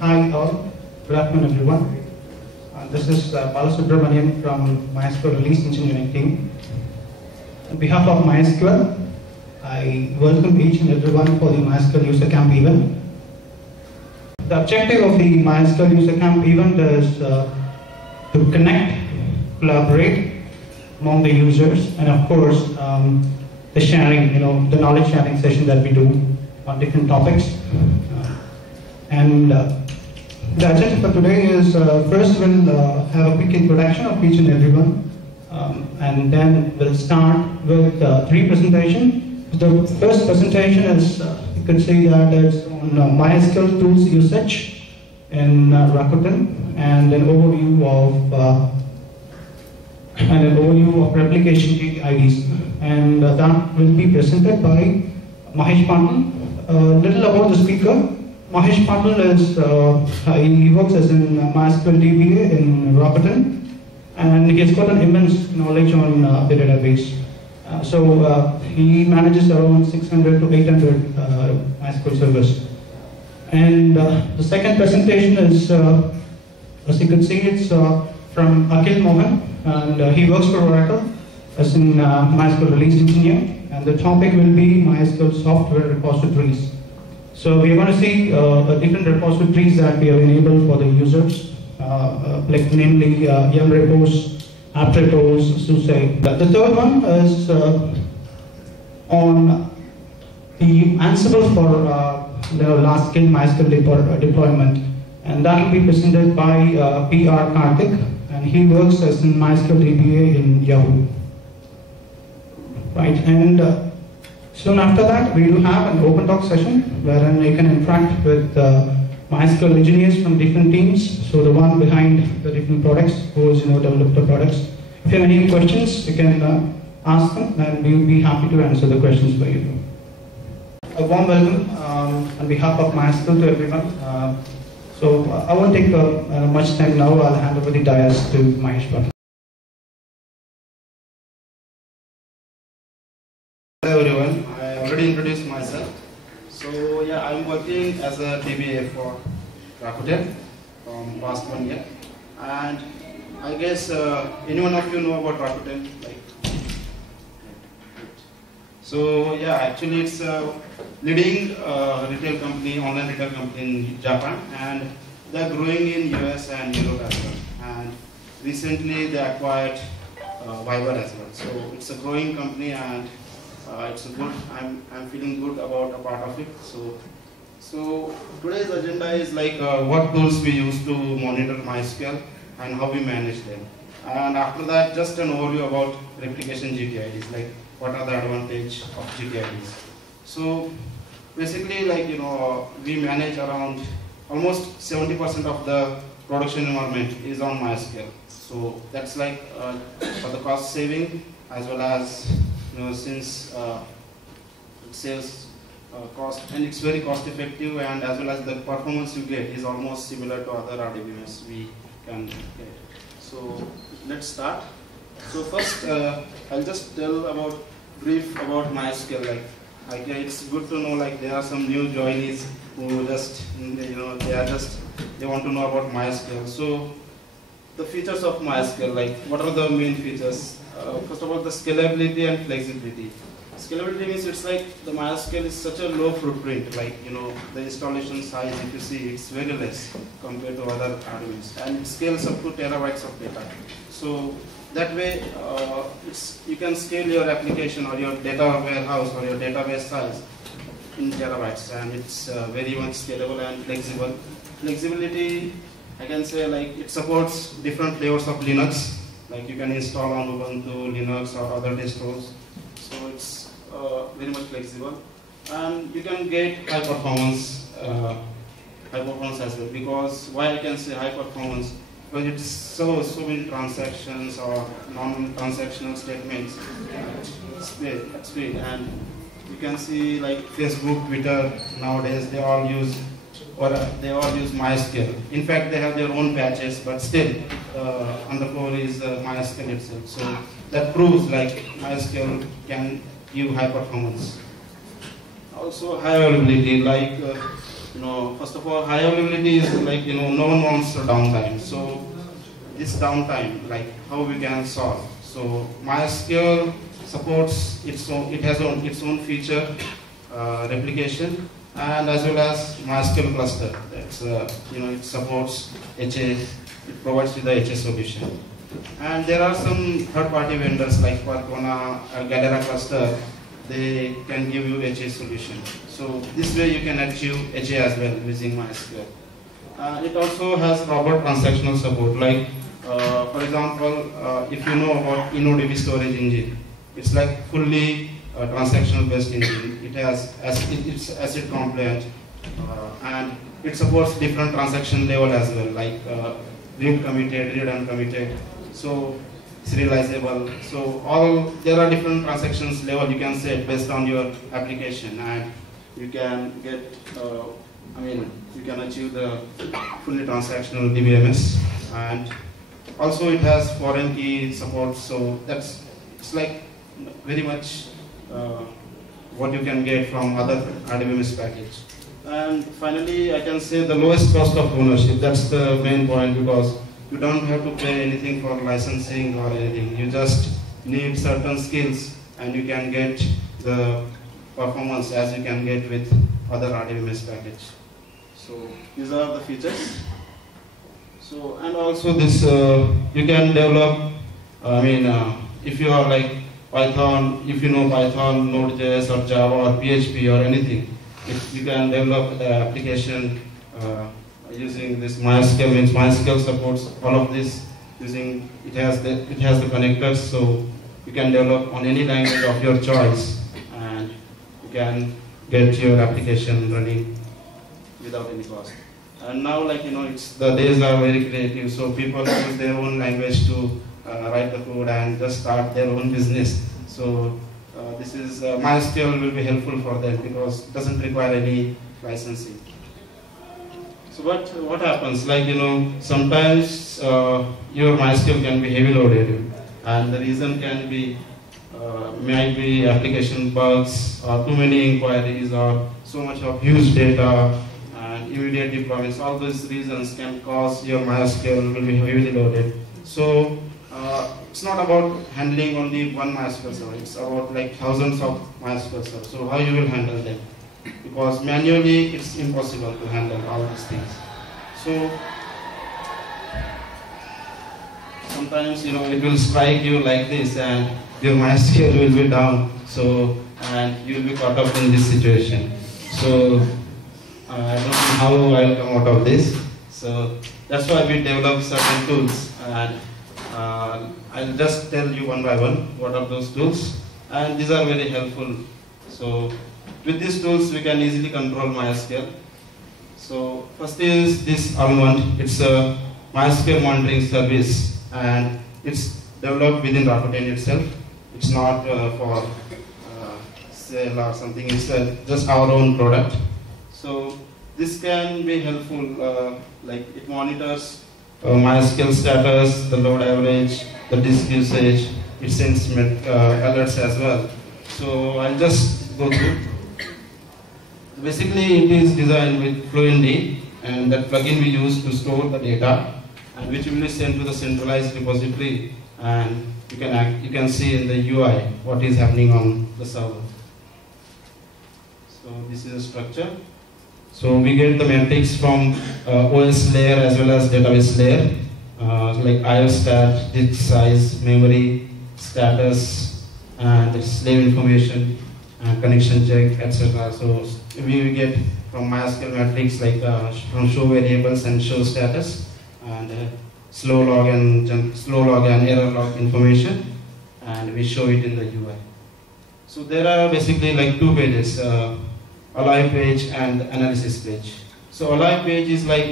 Hi all, good afternoon everyone. This is Balasubramanian from MySQL Release Engineering team. On behalf of MySQL, I welcome each and everyone for the MySQL User Camp event. The objective of the MySQL User Camp event is to connect, collaborate among the users, and of course the sharing, the knowledge sharing session that we do on different topics. The agenda for today is first we'll have a quick introduction of each and everyone, and then we'll start with three presentations. The first presentation is, you can see that it's on MySQL tools usage in Rakuten, and an overview of replication IDs, and that will be presented by Mahesh Pandal. A little about the speaker. Mahesh Pandal he works as an MySQL DBA in Rakuten, and he has got an immense knowledge on the database. He manages around 600 to 800 MySQL servers. And the second presentation is, as you can see, it's from Akhil Mohan, and he works for Oracle as an MySQL release engineer, and the topic will be MySQL software repositories. So we are going to see different repositories that we have enabled for the users, namely Yum repos, apt repos, SUSE. The third one is on the Ansible for large-scale MySQL deployment, and that will be presented by PR Karthik, and he works as an MySQL DBA in Yahoo. Right, and soon after that, we do have an open talk session wherein you can interact with MySQL engineers from different teams. So the one behind the different products, who has developed the products. If you have any questions, you can ask them, and we will be happy to answer the questions for you. A warm welcome on behalf of MySQL to everyone. I won't take much time now. I'll hand over the dais to Mahesh Pandal. Hello everyone, I already introduced myself. So yeah, I'm working as a DBA for Rakuten from past 1 year, and I guess any one of you know about Rakuten, So yeah, actually it's a leading retail company, online retail company in Japan, and they're growing in US and Europe as well. And recently they acquired Viber as well. So it's a growing company, and it's a good. I'm feeling good about a part of it. So today's agenda is what tools we use to monitor MySQL and how we manage them. And after that, just an overview about replication GTIDs, like what are the advantages of GTIDs. So basically, we manage around almost 70% of the production environment is on MySQL. So that's for the cost saving, as well as since it saves cost, and it's very cost effective, and as well as the performance you get is almost similar to other RDBMS we can get. So let's start. So first I'll just tell brief about MySQL. It's good to know there are some new joinees who just they want to know about MySQL. So the features of MySQL, what are the main features? First of all, the scalability and flexibility. Scalability means it's the MySQL is such a low footprint, the installation size, if you see, it's very less compared to other RDBs, and it scales up to terabytes of data. So that way, you can scale your application or your data warehouse or your database size in terabytes, and it's very much scalable and flexible. Flexibility, I can say it supports different flavors of Linux. You can install on Ubuntu, Linux, or other distros. So it's very much flexible, and you can get high performance as well. Because why I can say high performance? Because it's so many transactions or non-transactional statements at speed, and you can see Facebook, Twitter nowadays they all use MySQL. In fact, they have their own patches, but still on the core is MySQL itself. So that proves MySQL can give high performance. Also high availability, first of all, high availability is like, no one wants a downtime. So this downtime, like how we can solve. So MySQL supports it has its own feature replication, and as well as MySQL cluster. That's it supports HA. It provides you the HA solution. And there are some third-party vendors like Qualcomm, Galera cluster. They can give you HA solution. So this way you can achieve HA as well using MySQL. It also has robot transactional support. Like for example, if you know about InnoDB storage engine, it's like fully transactional based engine. It's ACID compliant, and it supports different transaction level as well, like read committed, read uncommitted. So it's realizable. So there are different transactions level you can set based on your application, and you can get you can achieve the fully transactional DBMS. And also it has foreign key support, so it's like very much what you can get from other RDBMS package. And finally, I can say the lowest cost of ownership. That's the main point, because you don't have to pay anything for licensing or anything. You just need certain skills, and you can get the performance as you can get with other RDBMS package. So these are the features. So, and also this you can develop. If you are like Python, if you know Python, Node.js, or Java, or PHP, or anything, you can develop the application using this MySQL. Means MySQL supports all of this. Using it has the connectors, so you can develop on any language of your choice, and you can get your application running without any cost. And now, the days are very creative, so people use their own language to write the code and just start their own business. So this is MySQL will be helpful for them because it doesn't require any licensing. So what happens? Sometimes your MySQL can be heavy loaded, and the reason can be might be application bugs, or too many inquiries, or so much of huge data and immediate deployments. All those reasons can cause your MySQL will be heavily loaded. So it's not about handling only one MySQL server. It's about like thousands of MySQL servers. So how you will handle them? Because manually it's impossible to handle all these things. So sometimes it will strike you like this, and your MySQL will be down. So and you will be caught up in this situation. So I don't know how I will come out of this. So that's why we developed certain tools, and I'll just tell you one by one what are those tools, and these are very helpful. So with these tools, we can easily control MySQL. So first is this Almond. It's a MySQL monitoring service, and it's developed within Rakuten itself. It's not for sale or something. It's just our own product. So this can be helpful. Like it monitors MySQL status, the load average, the disk usage. It sends alerts as well. So I'll just go through. Basically, it is designed with Fluentd, and that plugin we use to store the data, and which will be sent to the centralized repository, and you can see in the UI what is happening on the server. So this is a structure. So we get the metrics from OS layer as well as database layer, like IO stat, disk size, memory, status, and slave information, and connection check, etc. So we get from MySQL metrics like from show variables and show status, and slow log and error log information, and we show it in the UI. So there are basically like two pages. Alive page and analysis page. So alive page is like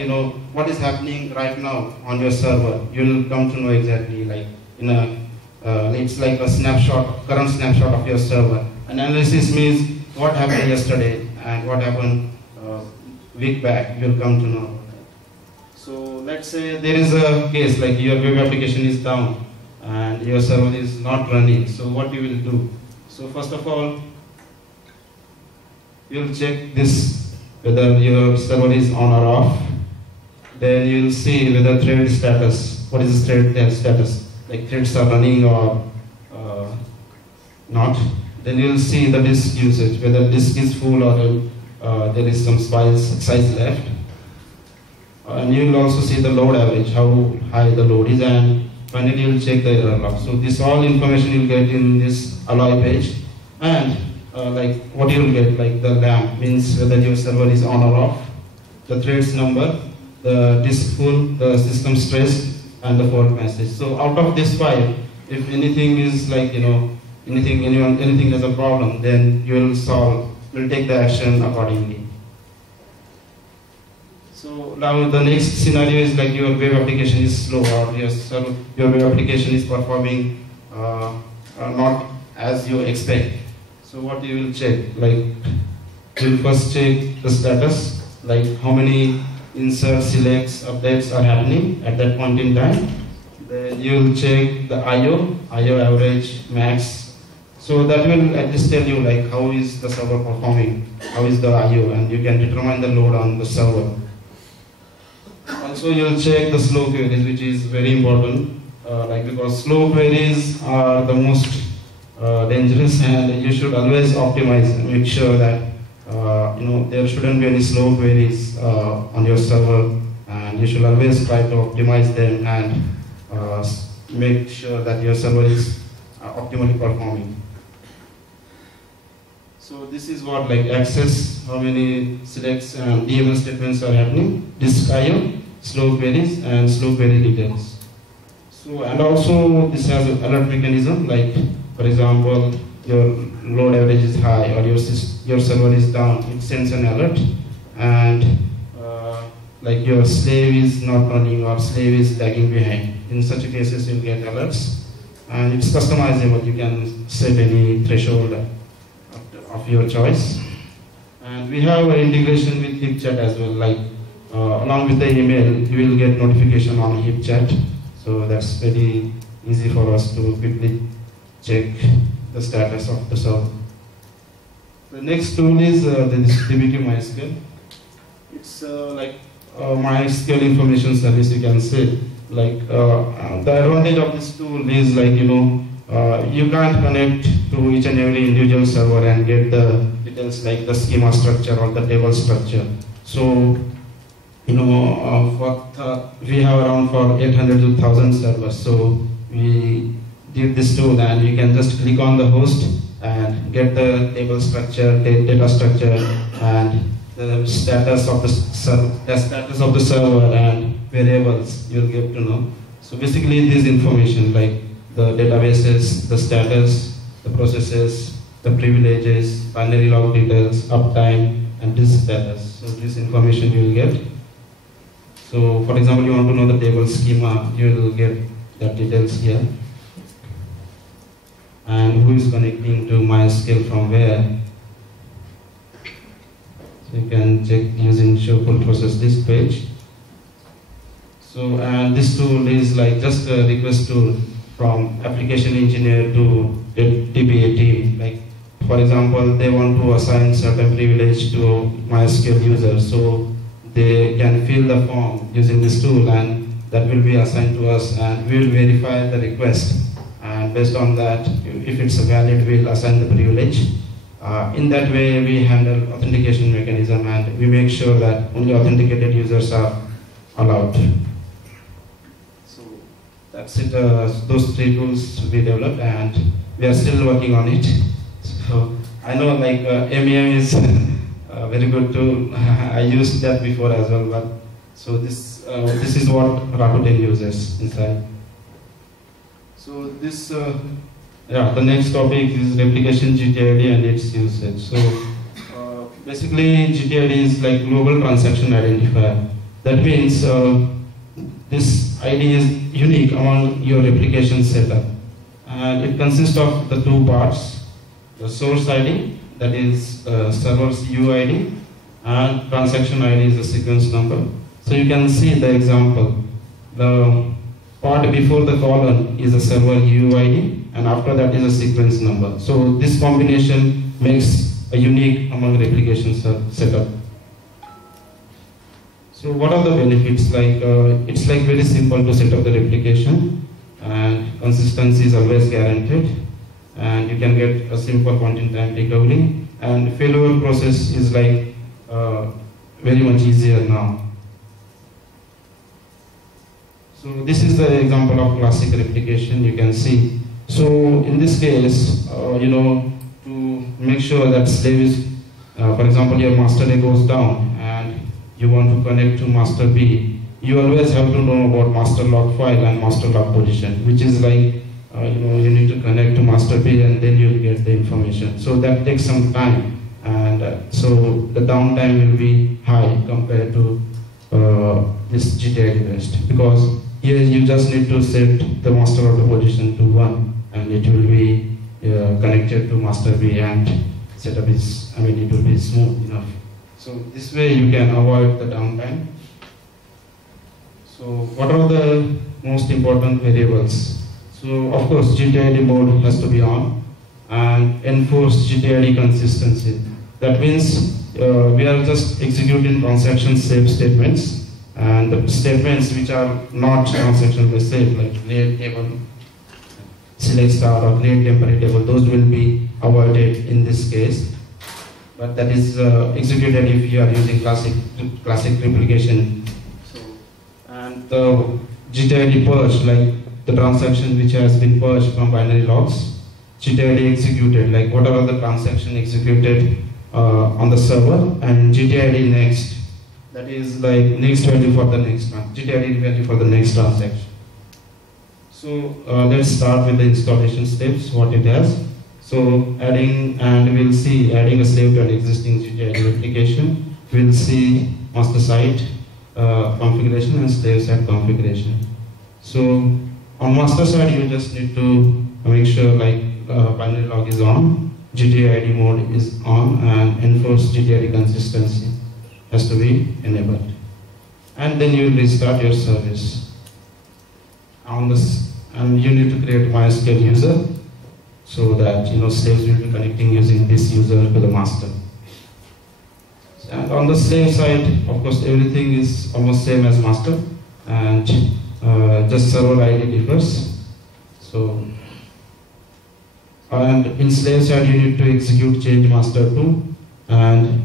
what is happening right now on your server. You'll come to know exactly like it's like a snapshot, current snapshot of your server. And analysis means what happened yesterday and what happened week back. You'll come to know. So let's say there is a case like your web application is down and your server is not running. So what you will do? So first of all, you'll check this whether your server is on or off. Then you'll see whether thread status, what is the thread status, like threads are running or not. Then you'll see the disk usage, whether disk is full or there is some size left. And you will also see the load average, how high the load is, and finally you will check the error log. So this all information you will get in this alloy page. And like what you will get, like the lamp means whether your server is on or off, the threads number, the disk full, the system stress, and the fault message. So out of this 5, if anything is like, anything has a problem, then you will take the action accordingly. So now the next scenario is like your web application is slow, or your web application is performing not as you expect. So what you will check, like you will first check the status, like how many inserts, selects, updates are happening at that point in time. Then you will check the IO average, max. So that will at least tell you like how is the server performing, how is the IO, and you can determine the load on the server. Also you will check the slow queries, which is very important, because slow queries are the most dangerous, and you should always optimize, make sure that there shouldn't be any slow queries on your server, and you should always try to optimize them and make sure that your server is optimally performing. So this is what, like access, how many selects and DML statements are happening, disk IO, slow queries, and slow query details. So, and also this has an alert mechanism, like for example, your load average is high or your server is down, it sends an alert, and like your slave is not running or slave is lagging behind. In such cases, you'll get alerts, and it's customizable. You can set any threshold of your choice. And we have an integration with HipChat as well. Like along with the email, you will get notification on HipChat. So that's very easy for us to quickly check the status of the server. The next tool is this DBQ MySQL. It's like MySQL information service, you can say. Like the advantage of this tool is like you can't connect to each and every individual server and get the details like the schema structure or the table structure. So we have around for 800 to 1000 servers. So we did this tool, and you can just click on the host and get the table structure, data structure, and the status of the server and variables you'll get to know. So basically this information like the databases, the status, the processes, the privileges, binary log details, uptime, and disk status. So this information you will get. So for example, you want to know the table schema, you will get that details here. And who is connecting to MySQL from where. So you can check using show full process disk page. So, and this tool is like just a request tool from application engineer to DBA team. Like for example, they want to assign certain privilege to MySQL users, so they can fill the form using this tool, and that will be assigned to us, and we will verify the request. And based on that, if it's valid, we'll assign the privilege. In that way, we handle authentication mechanism, and we make sure that only authenticated users are allowed. So that's it. Those 3 tools we developed, and we are still working on it. So I know like MEM is a very good tool. I used that before as well. But so this is what Rakuten uses inside. So this, the next topic is replication GTID and its usage. So basically GTID is like global transaction identifier. That means this ID is unique among your replication setup. And it consists of the 2 parts, the source ID, that is server's UID, and transaction ID is the sequence number. So you can see the example. The part before the colon is a server UID, and after that is a sequence number. So this combination makes a unique among replication setup. So what are the benefits? Like it's like very simple to set up the replication, and consistency is always guaranteed, and you can get a simple point-in-time recovery, and failure process is like very much easier now. So this is the example of classic replication you can see. So in this case, to make sure that slave is, for example, your master A goes down and you want to connect to master B, you always have to know about master log file and master log position, which is like, you need to connect to master B and then you'll get the information. So that takes some time, and so the downtime will be high compared to this GTID REST, because here you just need to set the master of the position to 1 and it will be connected to master B, and setup is, it will be smooth enough. So this way you can avoid the downtime. So what are the most important variables? So of course GTID mode has to be on, and enforce GTID consistency. That means we are just executing transaction save statements, and the statements which are not transaction based save, like create table, select star, or create temporary table, those will be avoided in this case. But that is executed if you are using classic replication. So, and the GTID purge, like the transaction which has been purged from binary logs, GTID executed, like what are the transactions executed on the server, and GTID next, that is like next value for the next one, GTID value for the next transaction. So let's start with the installation steps, what it has. So adding, and we'll see adding a slave to an existing GTID application. We'll see master site configuration and slave side configuration. So on master side, you just need to make sure like binary log is on, GTID mode is on, and enforce GTID consistency has to be enabled. And then you restart your service. On this, and you need to create MySQL user, so that slaves will be connecting using this user to the master. And on the slave side, of course, everything is almost same as master, and just server ID differs. So, and in slave side, you need to execute change master to, and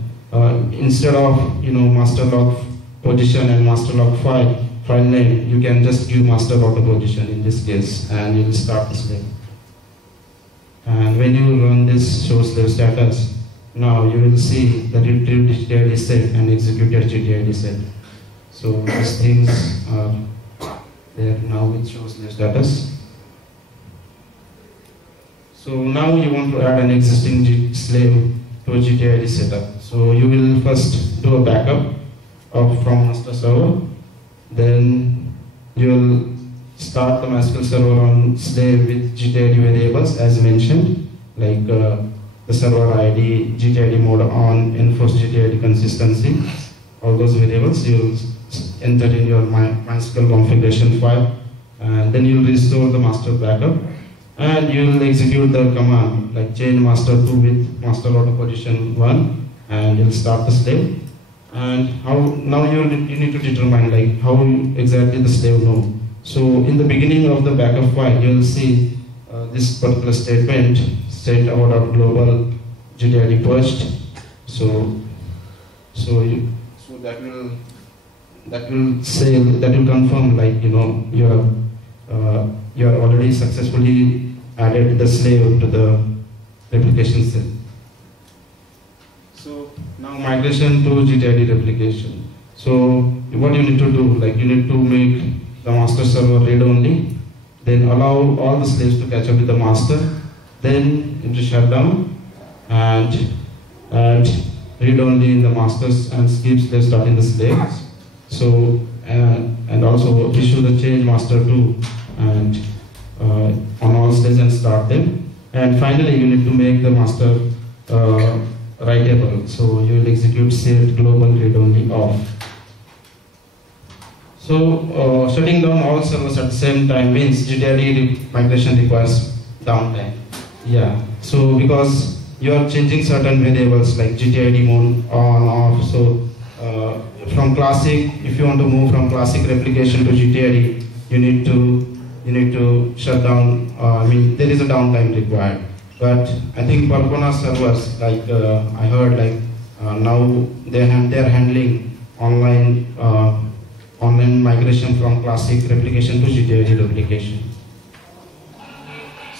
instead of master log position and master log file name, you can just give master auto position in this case, and you will start the slave. And when you run this show slave status, now you will see that it retrieved GTID set and executed GTID set. So these things are there now with show slave status. So now you want to add an existing slave to a GTID setup. So you will first do a backup from master server. Then you will start the MySQL server on slave with GTID variables as mentioned, like the server ID, GTID mode on, enforce GTID consistency. All those variables you will enter in your MySQL configuration file, and then you will restore the master backup, and you will execute the command like change master 2 with master auto position 1, and you will start the slave. And how now you need to determine like how exactly the slave know. So in the beginning of the backup file, you will see this particular statement set out of global GTID purged. So that will say, that will confirm like you are already successfully added the slave to the replication cell. So now migration to GTID replication. So what you need to do, like you need to make the master server read only, then allow all the slaves to catch up with the master, then into shutdown, and read only in the masters and skip slave starting the slaves. So and also issue the change master 2 and on all slaves and start them. And finally you need to make the master writable. So you will execute saved global read only off. So shutting down all servers at the same time means GTID migration requires downtime. Yeah. So because you are changing certain variables like GTID mode on, off, so from classic, if you want to move from classic replication to GTID, you need to shut down. I mean, there is a downtime required. But I think Percona servers, like I heard, like now they are handling online migration from classic replication to GTID replication.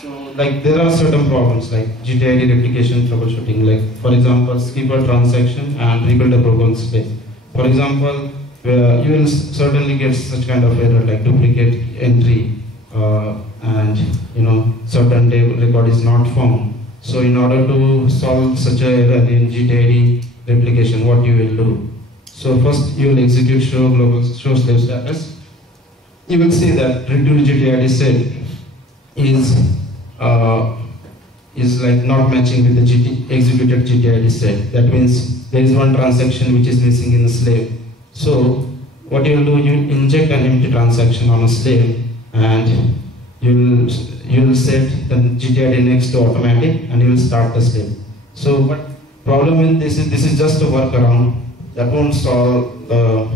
So, like there are certain problems like GTID replication troubleshooting. Like for example, skip a transaction and rebuild a broken state. For example, you will certainly get such kind of error like duplicate entry and certain table record is not found. So in order to solve such a error in GTID replication, what you will do? So first you will execute show slave status. You will see that return GTID set is like not matching with the executed GTID set. That means there is one transaction which is missing in the slave. So what you will do, you inject an empty transaction on a slave and you will set the GTID next to automatic and you will start the slave. So what problem with this is just a workaround that won't solve the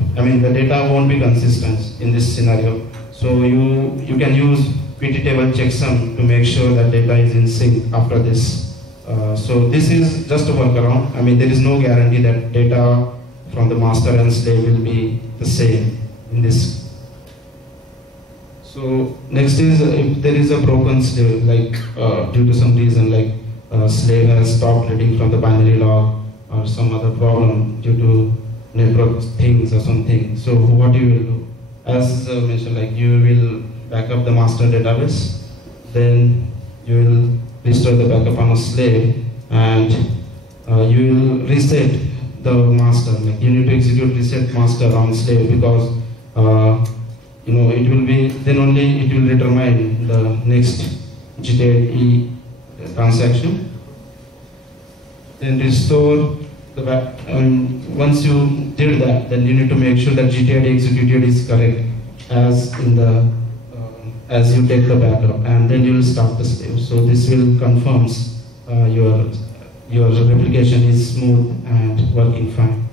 data won't be consistent in this scenario. So you can use PT table checksum to make sure that data is in sync after this. So this is just a workaround. I mean, there is no guarantee that data from the master and slave will be the same in this. So next is if there is a broken slave, like due to some reason, like slave has stopped reading from the binary log or some other problem due to network things or something. So what you will do? As mentioned, like you will back up the master database, then you will restore the backup on a slave, and you will reset the master. Like you need to execute reset master on slave because it will be then only it will determine the next GTID transaction. Then restore the back. Once you did that, then you need to make sure that GTID executed is correct as you take the backup, and then you will start the slave. So this will confirms your replication is smooth and working fine.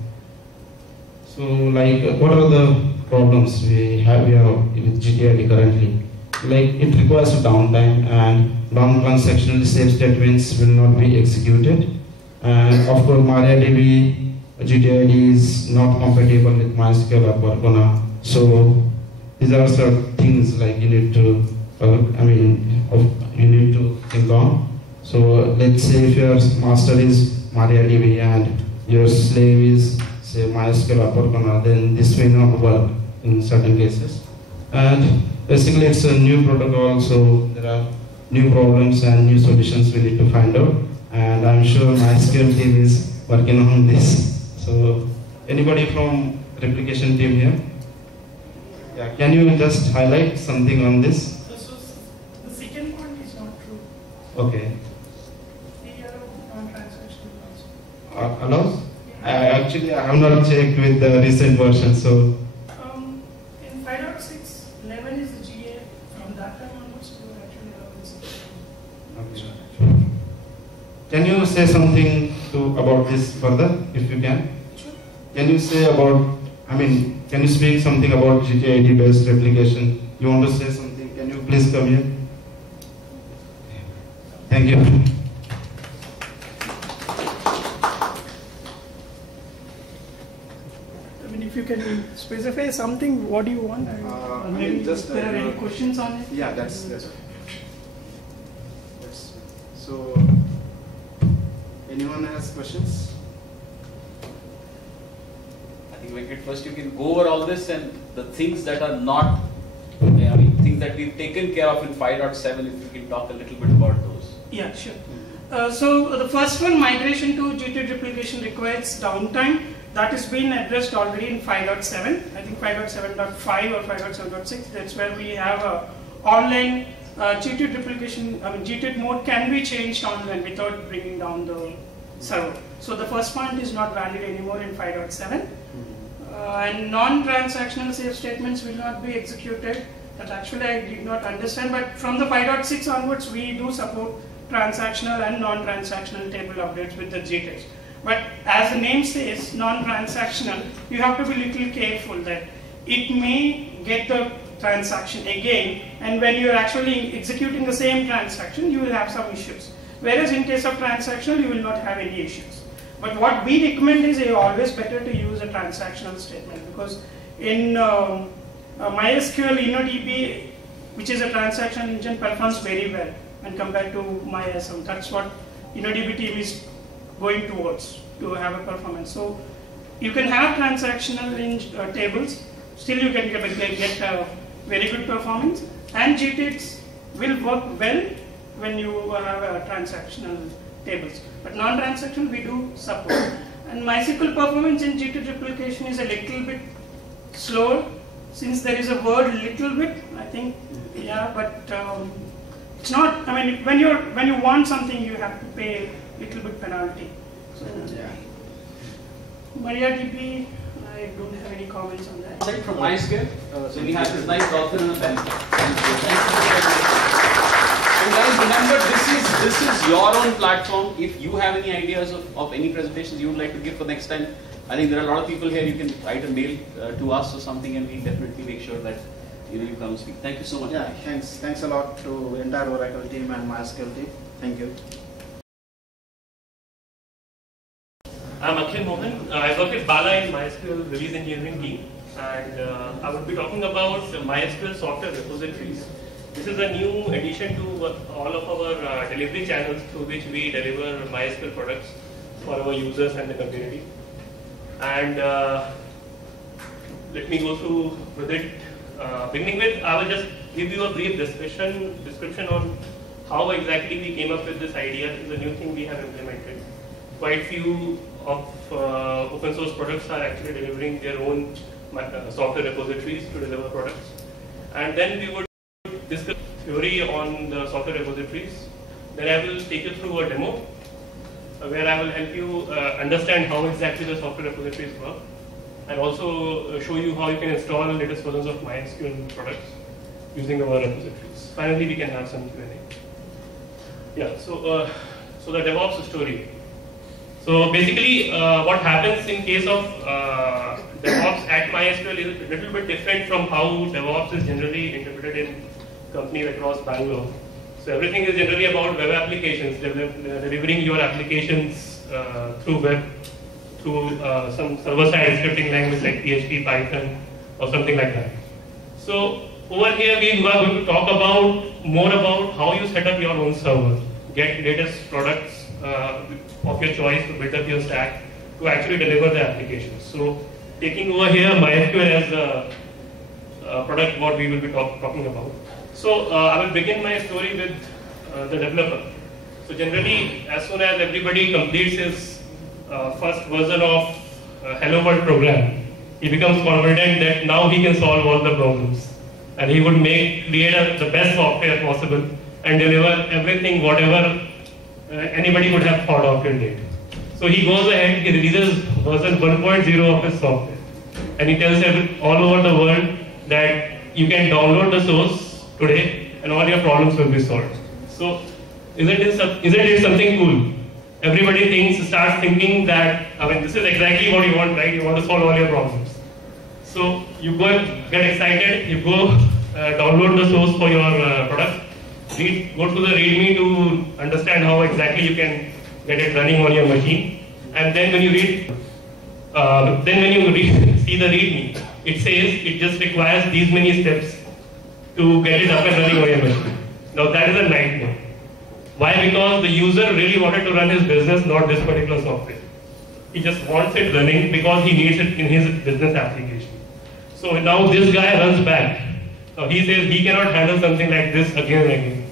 So like what are the problems we have with GTID currently? Like it requires a downtime and non-transactional save statements will not be executed. And of course, MariaDB GTID is not compatible with MySQL or Percona. So these are certain things like you need to think on. So let's say if your master is MariaDB and your slave is say MySQL or Percona, then this may not work in certain cases. And basically it's a new protocol, so there are new problems and new solutions we need to find out. And I'm sure MySQL team is working on this. So anybody from replication team here? Yeah, can you just highlight something on this? So the second point is not true. Okay. The non-transactional also. Allows? I have not checked with the recent version, so. In 5.6, 11 is the GA. From that time onwards, we were actually allowed this. Okay. Can you say something about this further, if you can? Sure. Can you say about, can you speak something about GTID based replication? You want to say something? Can you please come here? Thank you. If you can specify something, what do you want? Just there are any questions on it? Yeah, that's so. Anyone has questions? I think Venkat, first you can go over all this and the things that are not, things that we've taken care of in 5.7, if you can talk a little bit about those. Yeah, sure. So the first one, migration to GTID replication requires downtime. That has been addressed already in 5.7. I think 5.7.5 or 5.7.6. That's where we have a online GTID replication. GTID mode can be changed online without bringing down the server. So the first point is not valid anymore in 5.7. And non-transactional save statements will not be executed. That actually I did not understand. But from the 5.6 onwards, we do support transactional and non-transactional table updates with the GTIDs. But as the name says, non-transactional, you have to be a little careful that it may get the transaction again, and when you are actually executing the same transaction, you will have some issues. Whereas in case of transactional, you will not have any issues. But what we recommend is always better to use a transactional statement, because in MySQL InnoDB, which is a transaction engine, performs very well when compared to MySQL. That's what InnoDB team is going towards to have a performance. So you can have transactional in tables, still you can get a very good performance, and GTs will work well when you have transactional tables. But non-transactional we do support. And MySQL performance in GT replication is a little bit slower, since there is a word little bit, I think, yeah, but it's not, I mean, when you want something, you have to pay a little bit penalty. So, Yeah. MariaDB, I don't have any comments on that. From MySQL, so we have this nice dolphin in the pen. And guys, remember, this is your own platform. If you have any ideas of any presentations you would like to give for next time, I think there are a lot of people here. You can write a mail to us or something, and we'll definitely make sure that you come speak. Thank you so much. Yeah, thanks a lot to entire Oracle team and MySQL team. Thank you. I'm Akhil Mohan. I work with Bala in MySQL release engineering team, and I would be talking about MySQL software repositories. This is a new addition to all of our delivery channels through which we deliver MySQL products for our users and the community. And let me go through with it. Beginning with, I will just give you a brief description on how exactly we came up with this idea. This is a new thing we have implemented. Quite few of open source products are actually delivering their own software repositories to deliver products. And then we would discuss theory on the software repositories. Then I will take you through a demo where I will help you understand how exactly the software repositories work, and also show you how you can install latest versions of MySQL products using our repositories. Finally, we can have some Q&A. Yeah, so the DevOps story. So basically, what happens in case of DevOps at MySQL is a little bit different from how DevOps is generally interpreted in companies across Bangalore. So everything is generally about web applications, delivering your applications through web, through some server-side scripting language like PHP, Python, or something like that. So over here we are going to talk more about how you set up your own server, get latest products of your choice to build up your stack to actually deliver the applications. So taking over here MySQL as a product what we will be talking about. So I will begin my story with the developer. So generally, as soon as everybody completes his first version of Hello World program, he becomes confident that now he can solve all the problems, and he would create the best software possible and deliver everything whatever anybody would have thought of till date. So he goes ahead, he releases version 1.0 of his software, and he tells all over the world that you can download the source today and all your problems will be solved. So isn't it something cool? Everybody starts thinking that, I mean, this is exactly what you want, right? You want to solve all your problems. So you go and get excited, you go download the source for your product, go to the README to understand how exactly you can get it running on your machine. And then when you see the README, it says it just requires these many steps to get it up and running on your machine. Now that is a nightmare. Why? Because the user really wanted to run his business, not this particular software. He just wants it running because he needs it in his business application. So now this guy runs back. Now he says he cannot handle something like this again and again.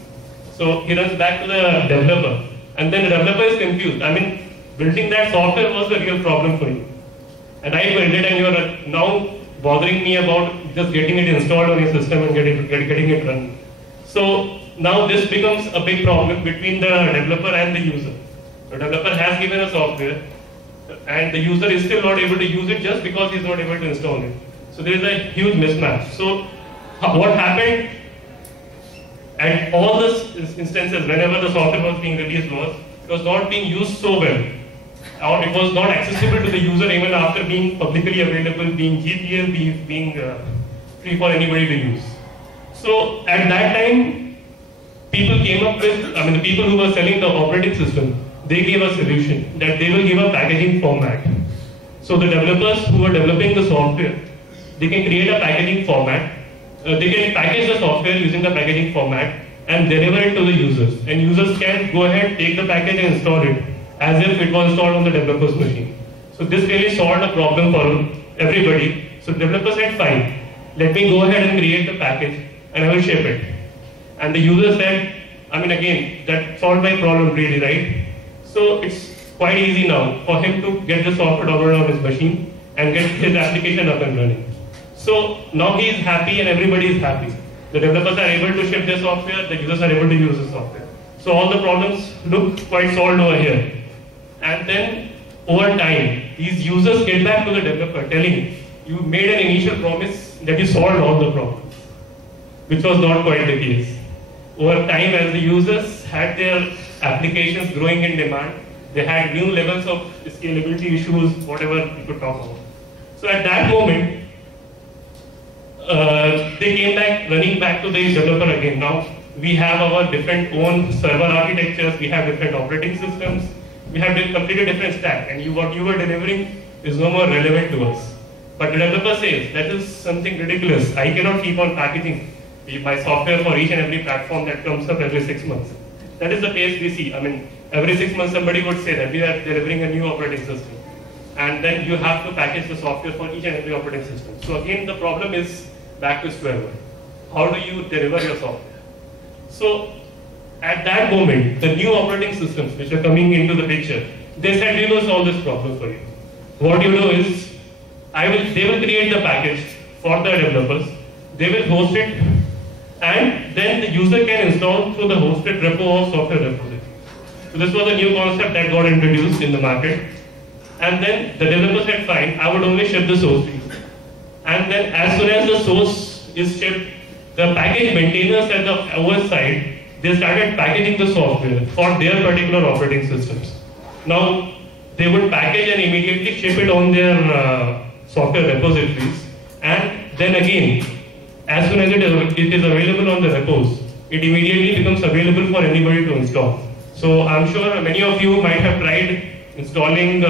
So he runs back to the developer, and then the developer is confused. I mean, building that software was the real problem for you. And I built it, and you are now bothering me about just getting it installed on your system and getting it running. So now this becomes a big problem between the developer and the user. The developer has given a software, and the user is still not able to use it just because he is not able to install it. So there is a huge mismatch. So what happened at all the instances whenever the software was being released was, it was not being used so well. or it was not accessible to the user even after being publicly available, being GPL, being free for anybody to use. So at that time, people came up with, the people who were selling the operating system, they gave a solution that they will give a packaging format. So the developers who are developing the software, they can create a packaging format. They can package the software using the packaging format and deliver it to the users. And users can go ahead, take the package and install it as if it was installed on the developer's machine. So this really solved a problem for everybody. So developers said, fine, let me go ahead and create the package and I will ship it. And the user said, again, that solved my problem really, right? So it's quite easy now for him to get the software downloaded on his machine and get his application up and running. So now he is happy and everybody is happy. The developers are able to ship their software, the users are able to use the software. So all the problems look quite solved over here. And then over time, these users get back to the developer telling, you made an initial promise that you solved all the problems, which was not quite the case. Over time, as the users had their applications growing in demand, they had new levels of scalability issues, whatever you could talk about. So at that moment, they came back, running back to the developer again. Now we have our different own server architectures, we have different operating systems, we have a completely different stack, and what you were delivering is no more relevant to us. But the developer says, that is something ridiculous. I cannot keep on packaging my software for each and every platform that comes up every 6 months. That is the case we see. Every 6 months somebody would say that we are delivering a new operating system. And then you have to package the software for each and every operating system. So again, the problem is back to square one. How do you deliver your software? So at that moment, the new operating systems which are coming into the picture, they said, we will solve this problem for you. What you do is, they will create the package for the developers, they will host it, and then the user can install through the hosted repo or software repository. So this was a new concept that got introduced in the market. And then the developer said, fine, I would only ship the source to you. And then as soon as the source is shipped, the package maintainers at the OS side, they started packaging the software for their particular operating systems. Now, they would package and immediately ship it on their software repositories. And then again, as soon as it is available on the repos, it immediately becomes available for anybody to install. So I'm sure many of you might have tried installing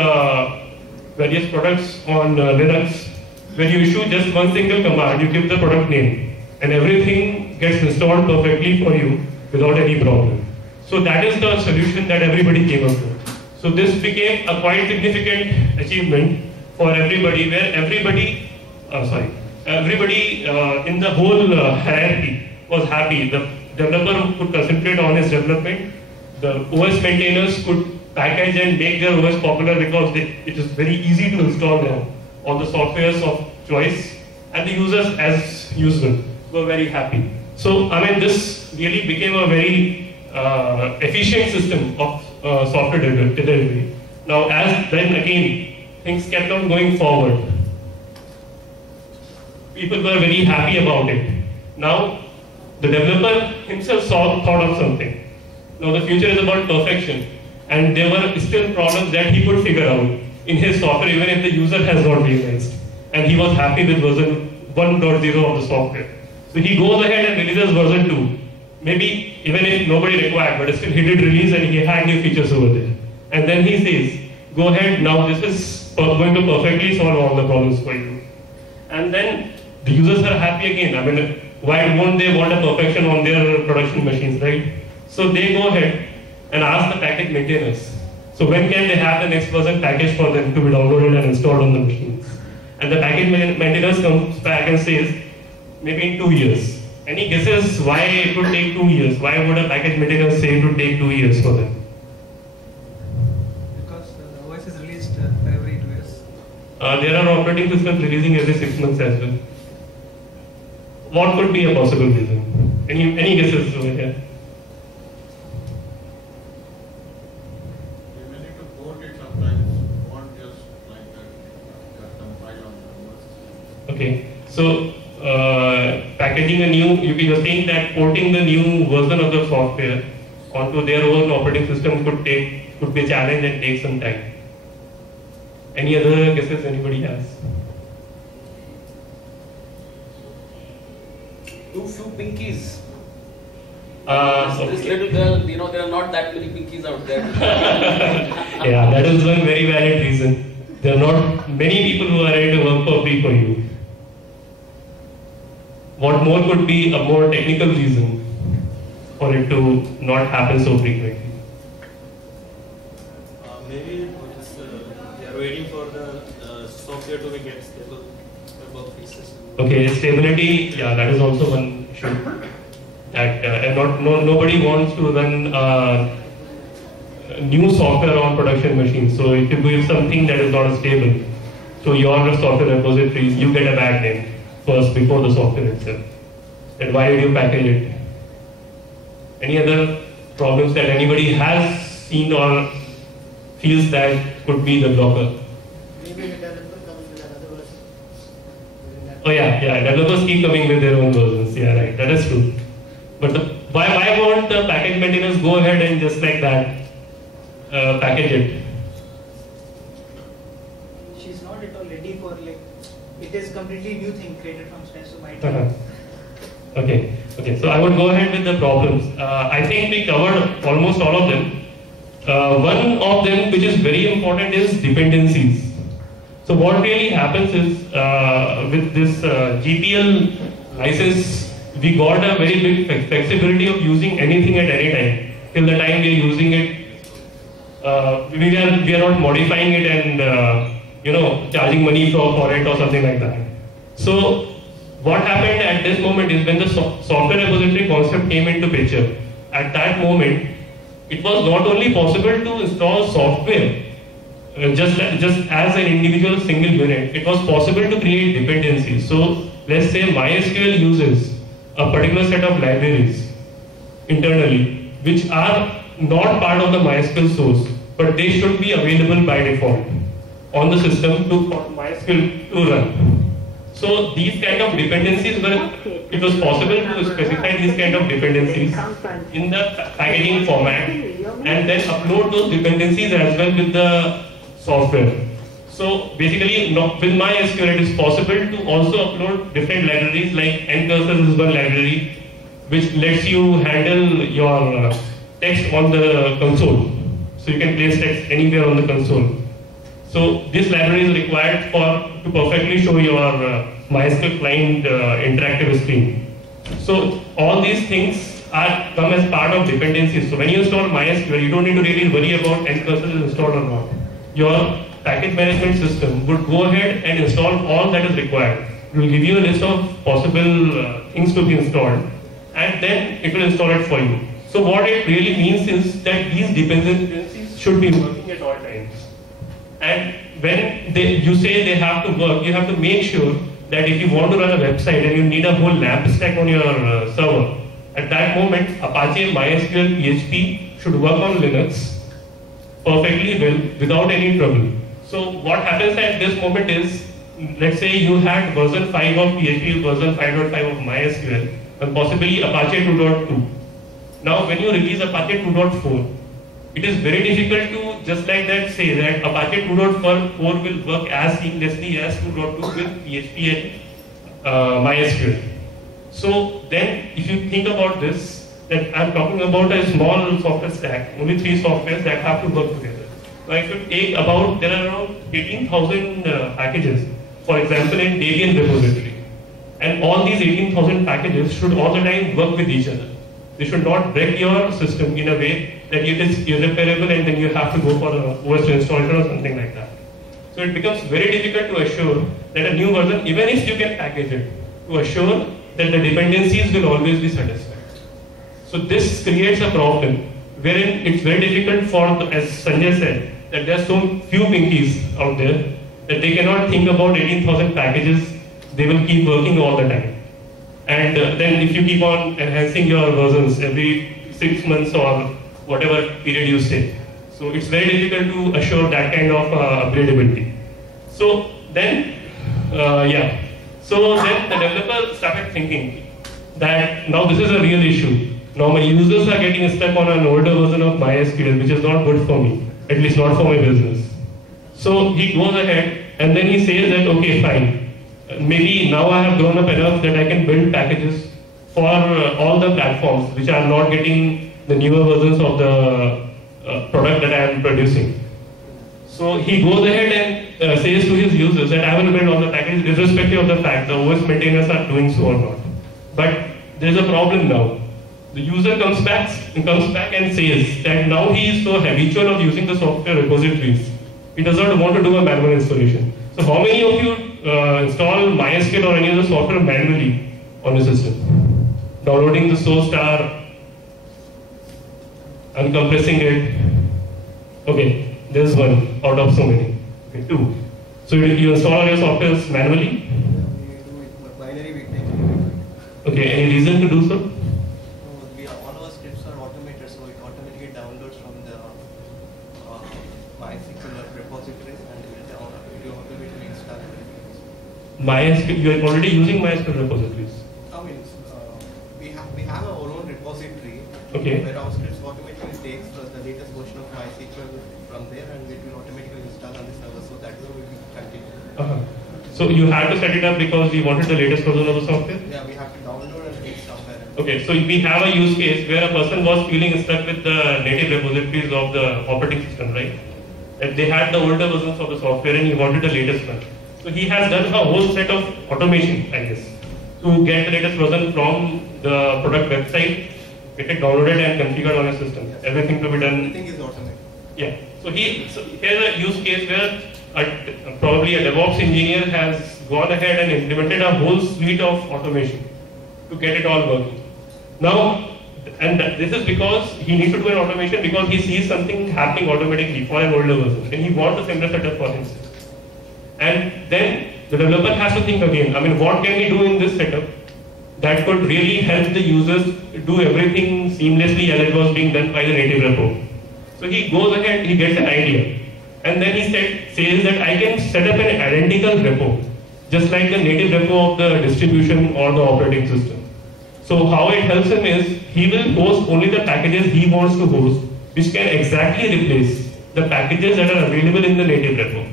various products on Linux. When you issue just one single command, you give the product name, and everything gets installed perfectly for you without any problem. So that is the solution that everybody came up with. So this became a quite significant achievement for everybody, where everybody in the whole hierarchy was happy. The developer could concentrate on his development. The OS maintainers could package and make their OS popular because it is very easy to install now on the softwares of choice, and the users, as usual, were very happy. So this really became a very efficient system of software delivery. Now, as then again things kept on going forward, people were very happy about it. Now the developer himself thought of something. Now the future is about perfection, and there were still problems that he could figure out in his software even if the user has not realized. And he was happy with version 1.0 of the software. So he goes ahead and releases version 2. Maybe even if nobody required, but still he did release and he had new features over there. And then he says, go ahead, now this is going to perfectly solve all the problems for you. And then the users are happy again. Why won't they want a perfection on their production machines, right? So they go ahead and ask the package maintainers. So when can they have the next version package for them to be downloaded and installed on the machines? And the package maintainers comes back and says, maybe in 2 years. Any guesses why it would take 2 years? Why would a package maintainer say it would take 2 years for them? Because the OS is released every 2 years. There are operating systems releasing every 6 months as well. What could be a possible reason? Any guesses over here? You may need to port it sometimes, not just like that, just compile on the OS. Okay, so packaging a new, you were saying that porting the new version of the software onto their own operating system could be a challenge and take some time. Any other guesses anybody has? Too few pinkies. Okay. This little girl, you know, there are not that many pinkies out there. Yeah, that is one very valid reason. There are not many people who are ready to work for free for you. What more could be a more technical reason for it to not happen so frequently? Maybe they are waiting for the software to get stable above fixes. Okay, stability, yeah, that is also one issue. That nobody wants to run new software on production machines. So if you give something that is not stable, so your software repositories, you get a bad name first before the software itself. Then why did you package it? Any other problems that anybody has seen or feels that could be the blocker? Maybe the developer comes with another version. Oh yeah, developers keep coming with their own versions. Yeah, right, that is true. But why won't the package maintainers go ahead and just like that package it? She's not at all ready for like, it is completely new thing created from scratch, so might Okay, so I would go ahead with the problems. I think we covered almost all of them. One of them which is very important is dependencies. So what really happens is with this GPL license, we got a very big flexibility of using anything at any time. Till the time we are using it, we are not modifying it and charging money for it or something like that. So what happened at this moment is when the software repository concept came into picture, at that moment, it was not only possible to install software just as an individual single unit, it was possible to create dependencies. So let's say MySQL uses a particular set of libraries internally, which are not part of the MySQL source, but they should be available by default on the system for MySQL to run. So these kind of dependencies it was possible to specify these kind of dependencies in the packaging format and then upload those dependencies as well with the software. So basically, with MySQL, it is possible to also upload different libraries like ncursor is one library which lets you handle your text on the console. So you can place text anywhere on the console. So this library is required to perfectly show your MySQL client interactive screen. So all these things come as part of dependencies. So when you install MySQL, you don't need to really worry about ncursor is installed or not. Your package management system would go ahead and install all that is required. It will give you a list of possible things to be installed, and then it will install it for you. So what it really means is that these dependencies should be working at all times. And when you say they have to work, you have to make sure that if you want to run a website and you need a whole LAMP stack on your server, at that moment Apache, MySQL, PHP should work on Linux perfectly well without any trouble. So what happens at this moment is, let's say you had version 5 of PHP, version 5.5 of MySQL, and possibly Apache 2.2. Now when you release Apache 2.4, it is very difficult to just like that say that Apache 2.4 will work as seamlessly as 2.2 with PHP and MySQL. So then if you think about this, that I'm talking about a small software stack, only 3 softwares that have to work together. Now if you take about, there are around 18,000 packages, for example in Debian repository. And all these 18,000 packages should all the time work with each other. They should not break your system in a way that it is irreparable and then you have to go for an OS installation or something like that. So it becomes very difficult to assure that a new version, even if you can package it, to assure that the dependencies will always be satisfied. So this creates a problem wherein it's very difficult for, as Sanjay said, that there are so few pinkies out there that they cannot think about 18,000 packages, they will keep working all the time. And then if you keep on enhancing your versions every 6 months or whatever period you say, so it's very difficult to assure that kind of upgradability. So then, so then the developer started thinking that now this is a real issue. Now my users are getting stuck on an older version of MySQL, which is not good for me, at least not for my business. So he goes ahead and then he says that, okay, fine, maybe now I have grown up enough that I can build packages for all the platforms which are not getting the newer versions of the product that I am producing. So he goes ahead and says to his users that I will build all the packages irrespective of the fact the OS maintainers are doing so or not. But there's a problem now. The user comes back and says that now he is so habitual of using the software repositories, he does not want to do a manual installation. So how many of you install MySQL or any other software manually on your system? Downloading the source star, uncompressing it. Okay, there's one out of so many. Okay, two. So you install all your softwares manually? Binary we take. Okay, any reason to do so? All our scripts are automated, so it automatically downloads from the MySQL repositories and it automatically installs it. MySQL, you are already using MySQL repositories? I mean, we have our own repository Okay. where our scripts automatically takes the latest version of MySQL from there and it will automatically install on the server, so that is how we will continue. So you had to set it up because we wanted the latest version of the software? Yeah, we have to download and read somewhere. Okay, so we have a use case where a person was feeling stuck with the native repositories of the operating system, right? And they had the older versions of the software and he wanted the latest one. So he has done a whole set of automation, I guess, to get the latest version from the product website, get it downloaded and configured on a system. Yes. Everything to be done. Everything is automated. Yeah. So here's a use case where probably a DevOps engineer has gone ahead and implemented a whole suite of automation to get it all working. Now, and this is because he needs to do an automation because he sees something happening automatically for an older version and he wants a similar setup for himself. And then the developer has to think again, I mean, what can we do in this setup that could really help the users do everything seamlessly as it was being done by the native repo. So he goes ahead, he gets an idea. And then he says that I can set up an identical repo, just like the native repo of the distribution or the operating system. So how it helps him is, he will host only the packages he wants to host, which can exactly replace the packages that are available in the native repo.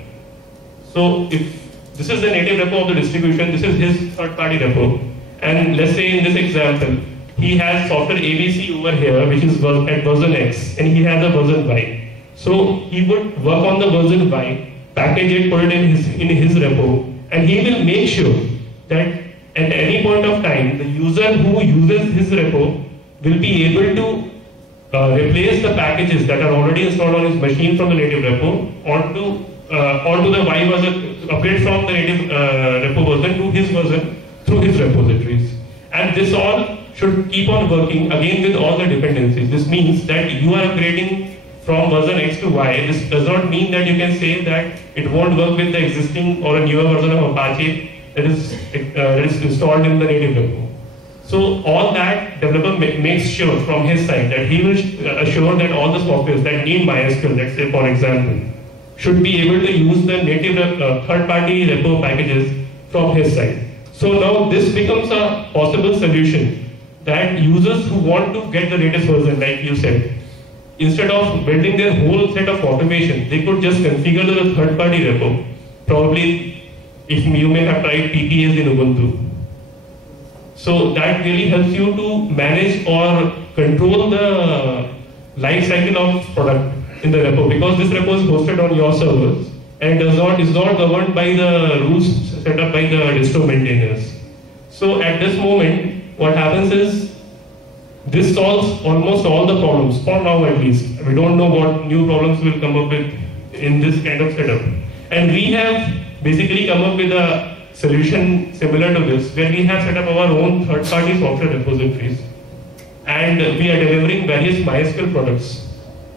So if this is the native repo of the distribution, this is his third-party repo. And let's say in this example, he has software ABC over here, which is at version X, and he has a version Y. So he would work on the version Y, package it, put it in his repo, and he will make sure that at any point of time, the user who uses his repo will be able to replace the packages that are already installed on his machine from the native repo onto the Y version, upgrade from the native repo version to his version through his repositories. And this all should keep on working again with all the dependencies. This means that you are upgrading from version X to Y. This does not mean that you can say that it won't work with the existing or a newer version of Apache that is installed in the native repo. So all that developer makes sure from his side that he will assure that all the softwares that need MySQL, let's say for example, should be able to use the native third-party repo packages from his side. So now this becomes a possible solution that users who want to get the latest version, like you said, instead of building their whole set of automation, they could just configure the third-party repo. Probably, if you may have tried PPAs in Ubuntu. So that really helps you to manage or control the life cycle of product in the repo, because this repo is hosted on your servers and is not governed by the rules set up by the distro maintainers. So at this moment, what happens is this solves almost all the problems, for now at least. We don't know what new problems will come up with in this kind of setup. And we have basically come up with a solution similar to this, where we have set up our own third-party software repositories. And we are delivering various MySQL products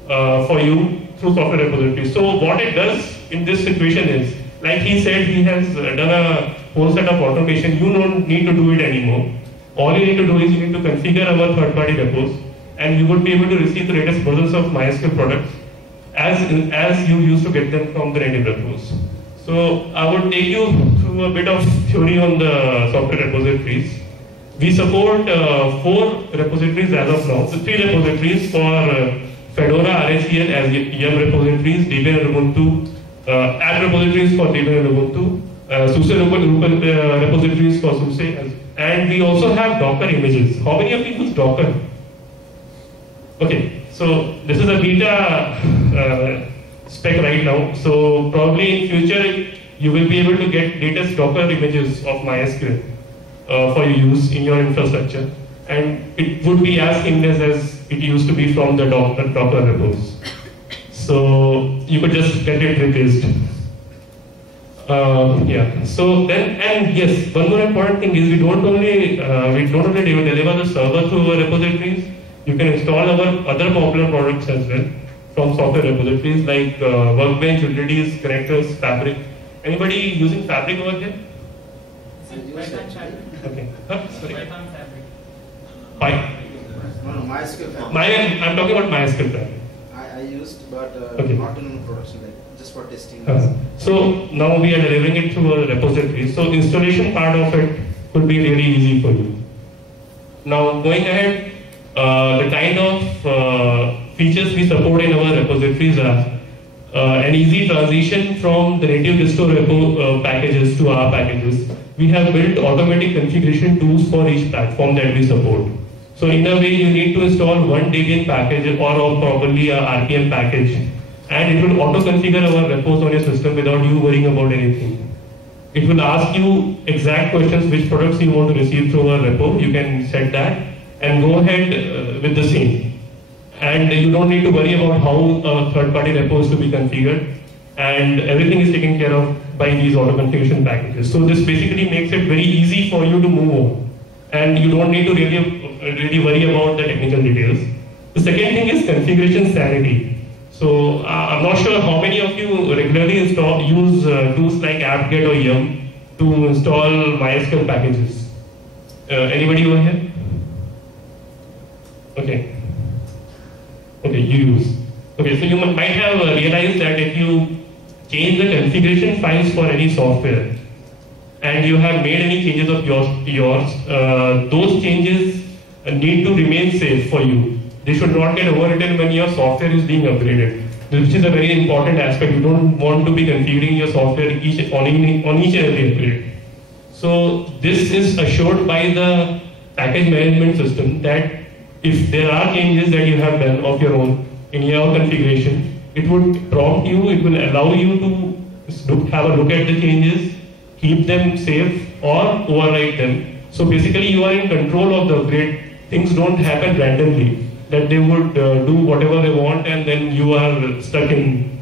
for you through software repositories. So what it does in this situation is, like he said, he has done a whole set of automation. You don't need to do it anymore. All you need to do is you need to configure our third-party repos, and you would be able to receive the latest versions of MySQL products as you used to get them from the native repos. So I would take you through a bit of theory on the software repositories. We support 4 repositories as of now. So 3 repositories for Fedora, RHEL as YUM repositories, Debian and Ubuntu app repositories for Debian and Ubuntu, SUSE repositories for SUSE, and we also have Docker images. How many of you use Docker? Okay, so this is a beta spec right now. So probably in future you will be able to get latest Docker images of MySQL for use in your infrastructure, and it would be as seamless as it used to be from the Docker repos. So you could just get it replaced. Yeah. So then, and yes, one more important thing is we don't only deliver the server through our repositories. You can install our other popular products as well from software repositories like Workbench, Utilities, Connectors, Fabric. Anybody using Fabric over here? Okay. Huh? Sorry. Python Fabric. No, MySQL Fabric. I'm talking about MySQL Fabric. I used, but okay. not in production, like just for testing. So now we are delivering it through a repository. So installation part of it could be really easy for you. Now going ahead, the kind of features we support in our repositories are an easy transition from the native distro repo packages to our packages. We have built automatic configuration tools for each platform that we support. So in a way, you need to install one Debian package or probably a RPM package, and it will auto-configure our repos on your system without you worrying about anything. It will ask you exact questions, which products you want to receive through our repo. You can set that and go ahead with the same. And you don't need to worry about how a third-party repo is to be configured, and everything is taken care of by these auto-configuration packages. So this basically makes it very easy for you to move on, and you don't need to really worry about the technical details. The second thing is configuration sanity. So I'm not sure how many of you regularly use tools like apt-get or yum to install MySQL packages. Anybody over here? Okay. Okay, you use. Okay, so you might have realized that if you change the configuration files for any software and you have made any changes of yours, those changes need to remain safe for you. They should not get overwritten when your software is being upgraded, which is a very important aspect. You don't want to be configuring your software on each and every upgrade. So this is assured by the package management system that if there are changes that you have done of your own in your configuration, it would prompt you, it will allow you to have a look at the changes, keep them safe or override them. So basically you are in control of the upgrade. Things don't happen randomly, that they would do whatever they want and then you are stuck in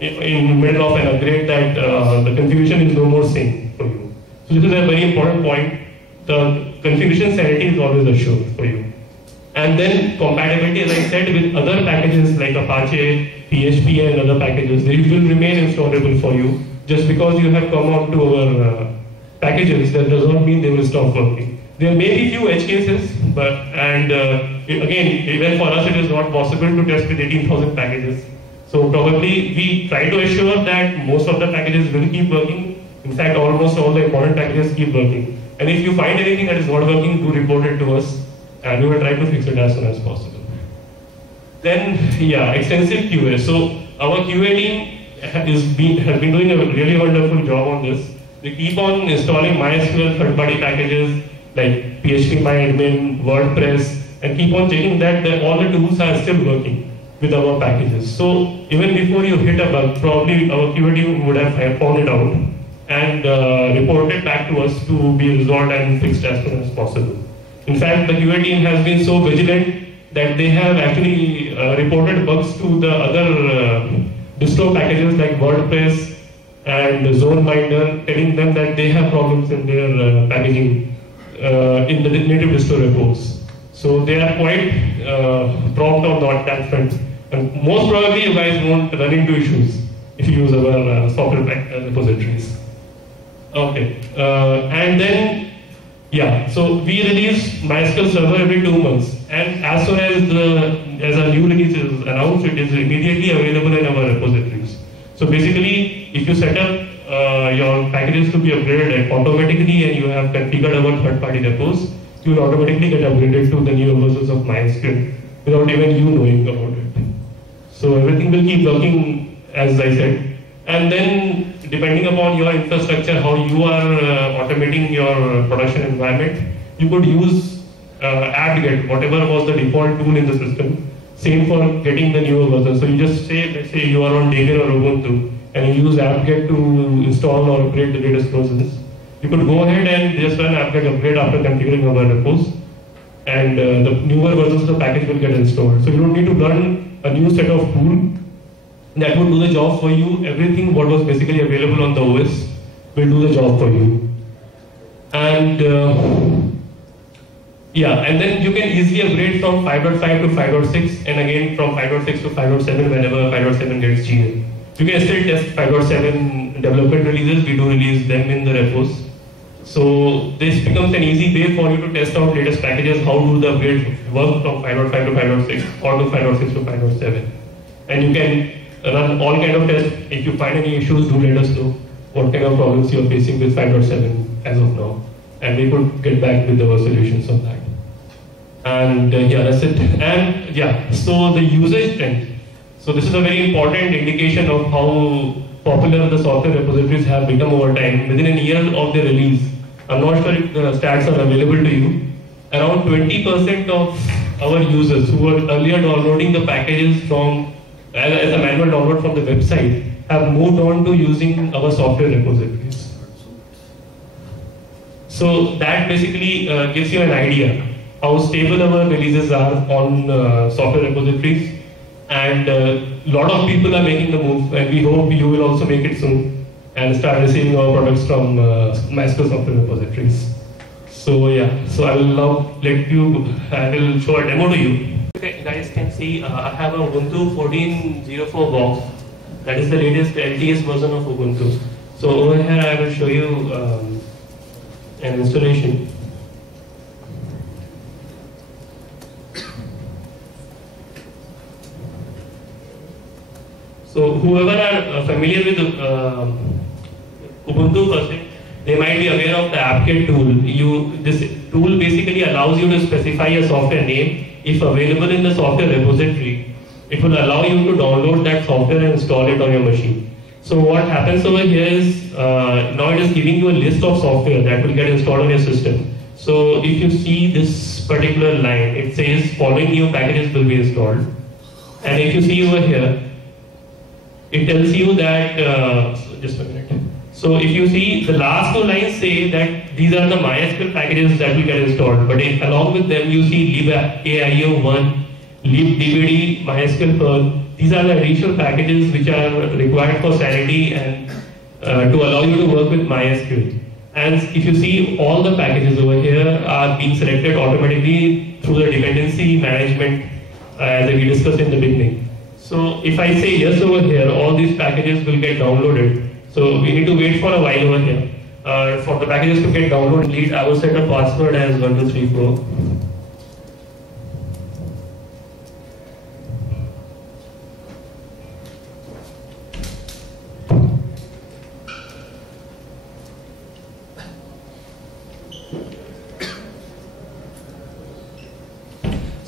the middle of an upgrade that the configuration is no more sane for you. So this is a very important point. The configuration sanity is always assured for you. And then compatibility, as I said, with other packages like Apache, PHP and other packages, they will remain installable for you. Just because you have come on to our packages, that does not mean they will stop working. There may be few edge cases, but again, even for us it is not possible to test with 18,000 packages. So probably we try to assure that most of the packages will keep working. In fact, almost all the important packages keep working. And if you find anything that is not working, do report it to us, and we will try to fix it as soon as possible. Then, yeah, extensive QA. So our QA team has been doing a really wonderful job on this. They keep on installing MySQL third-party packages like PHP-MyAdmin, WordPress, and keep on checking that all the tools are still working with our packages. So even before you hit a bug, probably our QA team would have found it out and reported back to us to be resolved and fixed as soon as possible. In fact, the QA team has been so vigilant that they have actually reported bugs to the other distro packages like WordPress and ZoneBinder, telling them that they have problems in their packaging in the native distro repos. So they are quite prompt on that front. And most probably you guys won't run into issues if you use our software repositories. Okay, and then, yeah, so we release MySQL Server every 2 months. And as soon as a new release is announced, it is immediately available in our repositories. So basically, if you set up your packages to be upgraded automatically and you have configured our third-party repos, you will automatically get upgraded to the newer versions of MySQL without even you knowing about it. So everything will keep working as I said. And then depending upon your infrastructure, how you are automating your production environment, you could use apt-get, whatever was the default tool in the system. Same for getting the newer version. So you just say, let's say you are on Debian or Ubuntu, and you use apt-get to install or upgrade the latest versions. You could go ahead and just run apt-get upgrade after configuring our repos, and the newer versions of the package will get installed. So you don't need to run a new set of tool that would do the job for you. Everything what was basically available on the OS will do the job for you. And yeah, and then you can easily upgrade from 5.5 to 5.6, and again from 5.6 to 5.7 whenever 5.7 gets GA. You can still test 5.7 development releases. We do release them in the repos. So this becomes an easy way for you to test out latest packages, how do the upgrades work from 5.5 to 5.6 or to 5.6 to 5.7. And you can run all kind of tests. If you find any issues, do let us know what kind of problems you are facing with 5.7 as of now. And we could get back with our solutions on that. And yeah, that's it. And yeah, so the usage trend. So this is a very important indication of how popular the software repositories have become over time. Within a year of their release, I'm not sure if the stats are available to you, around 20% of our users who were earlier downloading the packages from as a manual download from the website have moved on to using our software repositories. So that basically gives you an idea how stable our releases are on software repositories, and a lot of people are making the move, and we hope you will also make it soon and start receiving our products from MySQL software repositories. So yeah, so I will now I will show a demo to you. Okay, guys can see I have a Ubuntu 14.04 box. That is the latest LTS version of Ubuntu. So over here I will show you an installation. So whoever are familiar with Ubuntu person, they might be aware of the apt-get tool. This tool basically allows you to specify a software name. If available in the software repository, it will allow you to download that software and install it on your machine. So what happens over here is, now it is giving you a list of software that will get installed on your system. So if you see this particular line, it says following new packages will be installed. And if you see over here, it tells you that, just a minute. So if you see, the last two lines say that these are the MySQL packages that will get installed, but along with them you see libaio1, libdbd, MySQL Perl. These are the additional packages which are required for sanity and to allow you to work with MySQL. And if you see, all the packages over here are being selected automatically through the dependency management as we discussed in the beginning. So if I say yes over here, all these packages will get downloaded. So we need to wait for a while over here. For the packages to get downloaded, I will set a password as 1234.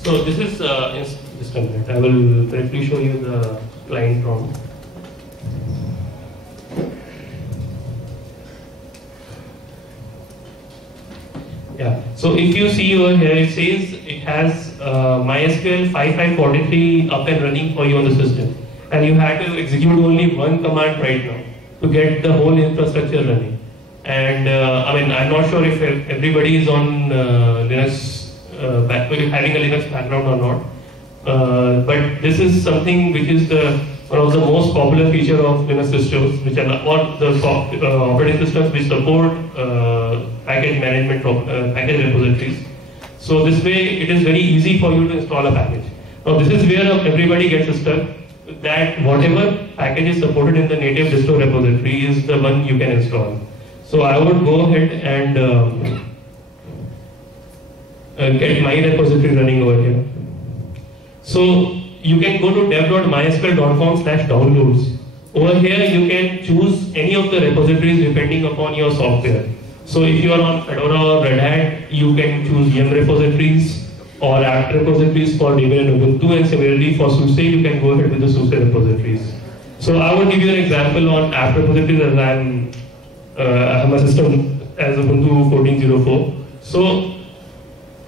So this is just a minute. I will briefly show you the client prompt. Yeah. So if you see over here, it says it has MySQL 5543 up and running for you on the system, and you have to execute only one command right now to get the whole infrastructure running. And I mean, I'm not sure if everybody is on Linux, having a Linux background or not. But this is something which is one of the most popular feature of Linux systems, which are or the operating systems which support package management package repositories. So this way, it is very easy for you to install a package. Now this is where everybody gets stuck. That whatever package is supported in the native distro repository is the one you can install. So I would go ahead and get my repository running over here. So you can go to dev.mysql.com/downloads. Over here you can choose any of the repositories depending upon your software. So if you are on Fedora or Red Hat, you can choose yum repositories or apt repositories for Debian and Ubuntu, and similarly for SUSE you can go ahead with the SUSE repositories. So I would give you an example on app repositories as I have my system as Ubuntu 14.04. So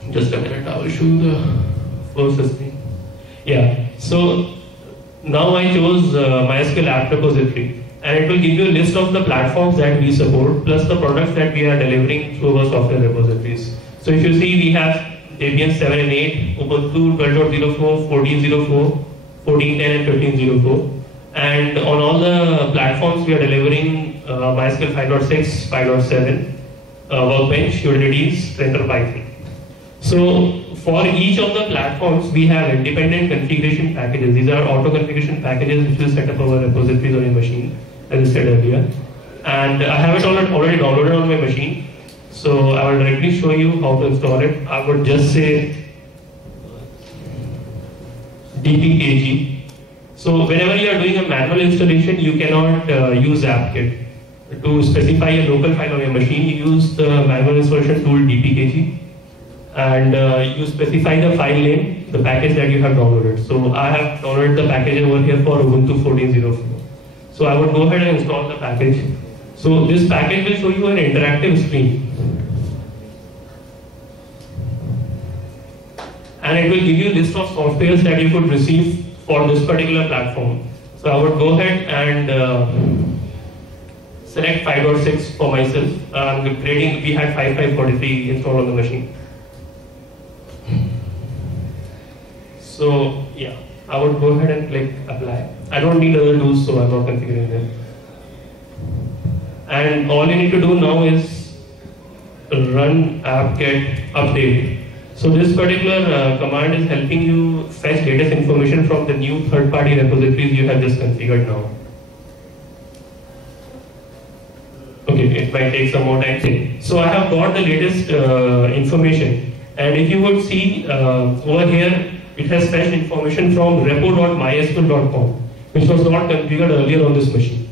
just a minute, I will show you the first system. Yeah, so now I chose MySQL app repository, and it will give you a list of the platforms that we support plus the products that we are delivering through our software repositories. So if you see, we have Debian 7 and 8, Ubuntu 12.04, 14.04, 14.10 and 15.04. And on all the platforms we are delivering MySQL 5.6, 5.7, Workbench, Utilities, Render Python. So for each of the platforms we have independent configuration packages. These are auto configuration packages which will set up our repositories on your machine, as I said earlier. And I have it already downloaded on my machine. So I will directly show you how to install it. I would just say dpkg. So whenever you are doing a manual installation, you cannot use apt-get. To specify a local file on your machine, you use the manual installation tool dpkg, and you specify the file name, the package that you have downloaded. So I have downloaded the package over here for Ubuntu 14.04. So I would go ahead and install the package. So this package will show you an interactive screen, and it will give you a list of softwares that you could receive for this particular platform. So I would go ahead and select 5.6 for myself. We had 5.543 installed on the machine. So yeah, I would go ahead and click apply. I don't need other tools, so I'm not configuring them. And all you need to do now is run apt-get update. So this particular command is helping you fetch latest information from the new third-party repositories you have just configured now. Okay, it might take some more time. So I have got the latest information, and if you would see over here, it has fetched information from repo.mysql.com, which was not configured earlier on this machine.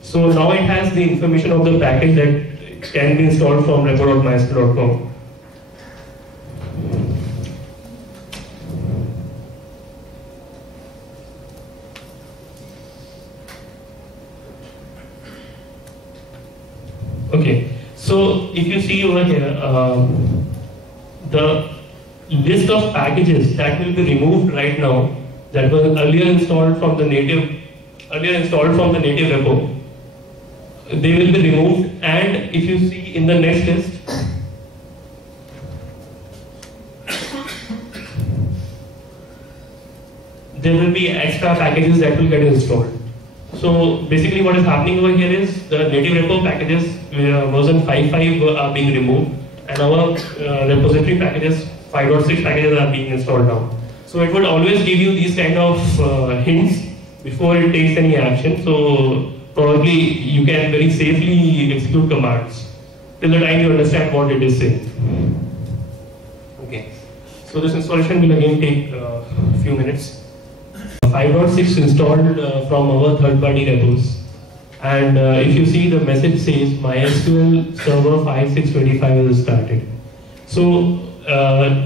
So now it has the information of the package that can be installed from repo.mysql.com. Okay, so if you see over here, the list of packages that will be removed right now that were earlier installed from the native repo, they will be removed. And if you see in the next list, there will be extra packages that will get installed. So basically what is happening over here is the native repo packages version 5.5 are being removed, and our repository packages 5.6 packages are being installed now. So it would always give you these kind of hints before it takes any action. So probably you can very safely execute commands till the time you understand what it is saying. Okay. So this installation will again take a few minutes. 5.6 installed from our third-party repos, and if you see, the message says MySQL server 5625 is started. So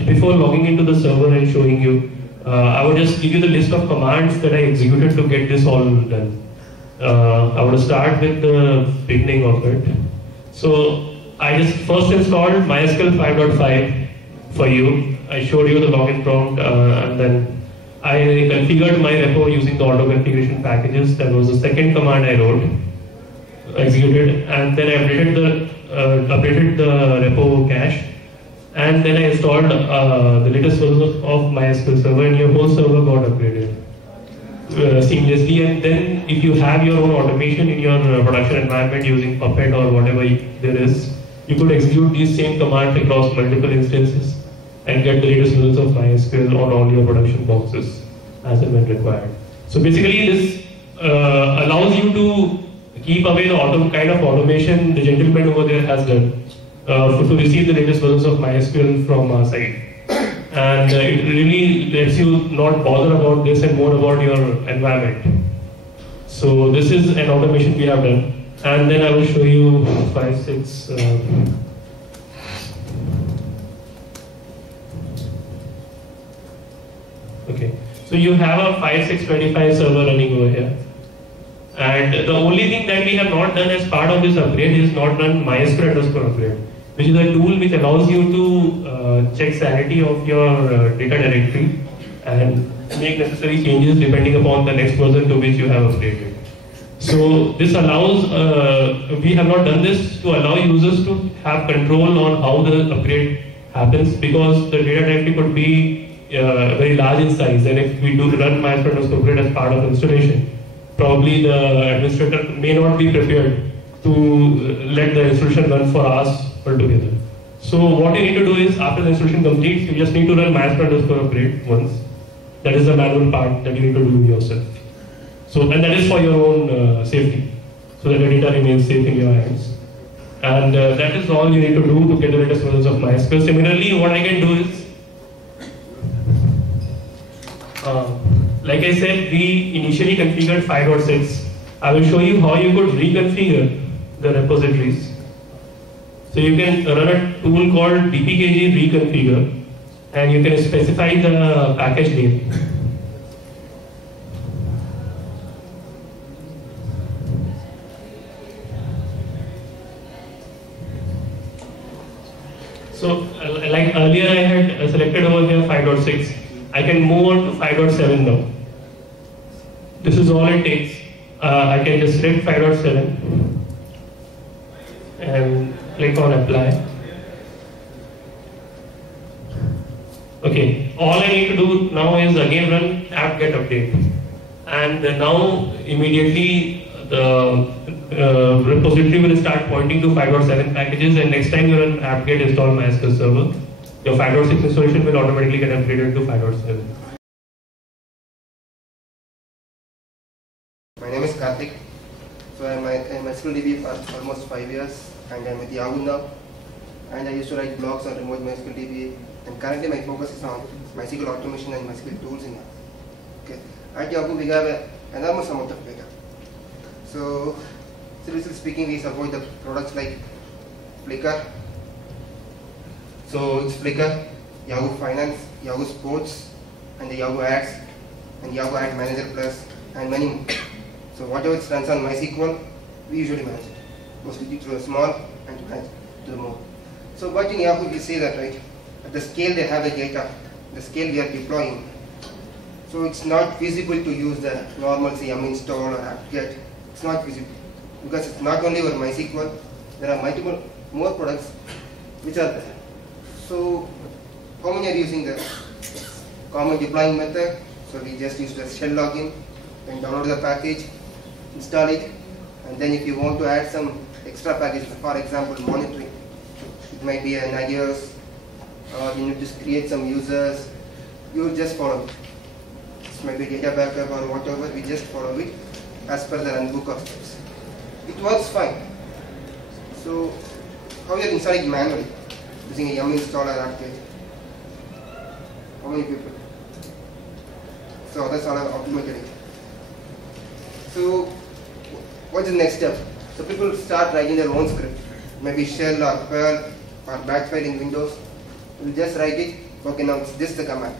before logging into the server and showing you, I would just give you the list of commands that I executed to get this all done. I would start with the beginning of it. So I just first installed MySQL 5.5 for you. I showed you the login prompt, and then I configured my repo using the auto configuration packages. That was the second command I wrote, executed, and then I updated the repo cache, and then I installed the latest version of MySQL server, and your whole server got upgraded seamlessly. And then if you have your own automation in your production environment using Puppet or whatever there is, you could execute these same commands across multiple instances and get the latest versions of MySQL on all your production boxes as and when required. So basically this allows you to keep away the kind of automation the gentleman over there has done to receive the latest versions of MySQL from our side. And it really lets you not bother about this and more about your environment. So this is an automation we have done. And then I will show you 5.6. Okay, so you have a 5625 server running over here, And the only thing that we have not done as part of this upgrade is not run MySQL_upgrade, which is a tool which allows you to check sanity of your data directory and make necessary changes depending upon the next version to which you have upgraded. So this allows, we have not done this to allow users to have control on how the upgrade happens, because the data directory could be very large in size, and if we do run MySQL_upgrade as part of installation, probably the administrator may not be prepared to let the installation run for us altogether. So what you need to do is, after the installation completes, you just need to run MySQL_upgrade once. That is the manual part that you need to do yourself. So, and that is for your own safety, so that the data remains safe in your hands. And that is all you need to do to get the latest versions of MySQL. Similarly, what I can do is, like I said, we initially configured 5.6. I will show you how you could reconfigure the repositories. So you can run a tool called dpkg reconfigure, and you can specify the package name. So like earlier I had selected over here 5.6. I can move on to 5.7 now. This is all it takes. I can just select 5.7 and click on apply. Okay, all I need to do now is again run apt-get update, and now immediately the repository will start pointing to 5.7 packages, and next time you run apt-get install MySQL server, your 5.6 installation will automatically get upgraded to 5.7. My name is Karthik. So I'm in MySQL DB for almost 5 years, and I'm with Yahoo now. And I used to write blogs on remote MySQL DB. And currently my focus is on MySQL automation and MySQL tools in Yahoo. Okay. At Yahoo we have an enormous amount of data. So seriously speaking, we support the products like Flickr. So it's Flickr, Yahoo Finance, Yahoo Sports, and the Yahoo Ads, and Yahoo Ad Manager Plus, and many more. So whatever it runs on MySQL, we usually manage it. Mostly to the small and to manage to the more. So but in Yahoo we see that, right? At the scale they have the data, the scale we are deploying. So it's not feasible to use the normal say install or apt-get. It's not feasible because it's not only over MySQL. There are multiple more products which are there. So how many are using the common deploying method? So we just use the shell login, then download the package, install it, and then if you want to add some extra packages, for example monitoring, it might be an IDS, or you need to create some users, you just follow it. It might be data backup or whatever, we just follow it as per the runbook of steps. It works fine. So how you are installing manually using a yum installer apt-get? How many people? So others are automated. So what's the next step? So people start writing their own script, maybe shell or Perl or batch file in Windows. We'll just write it. Okay, now it's this the command.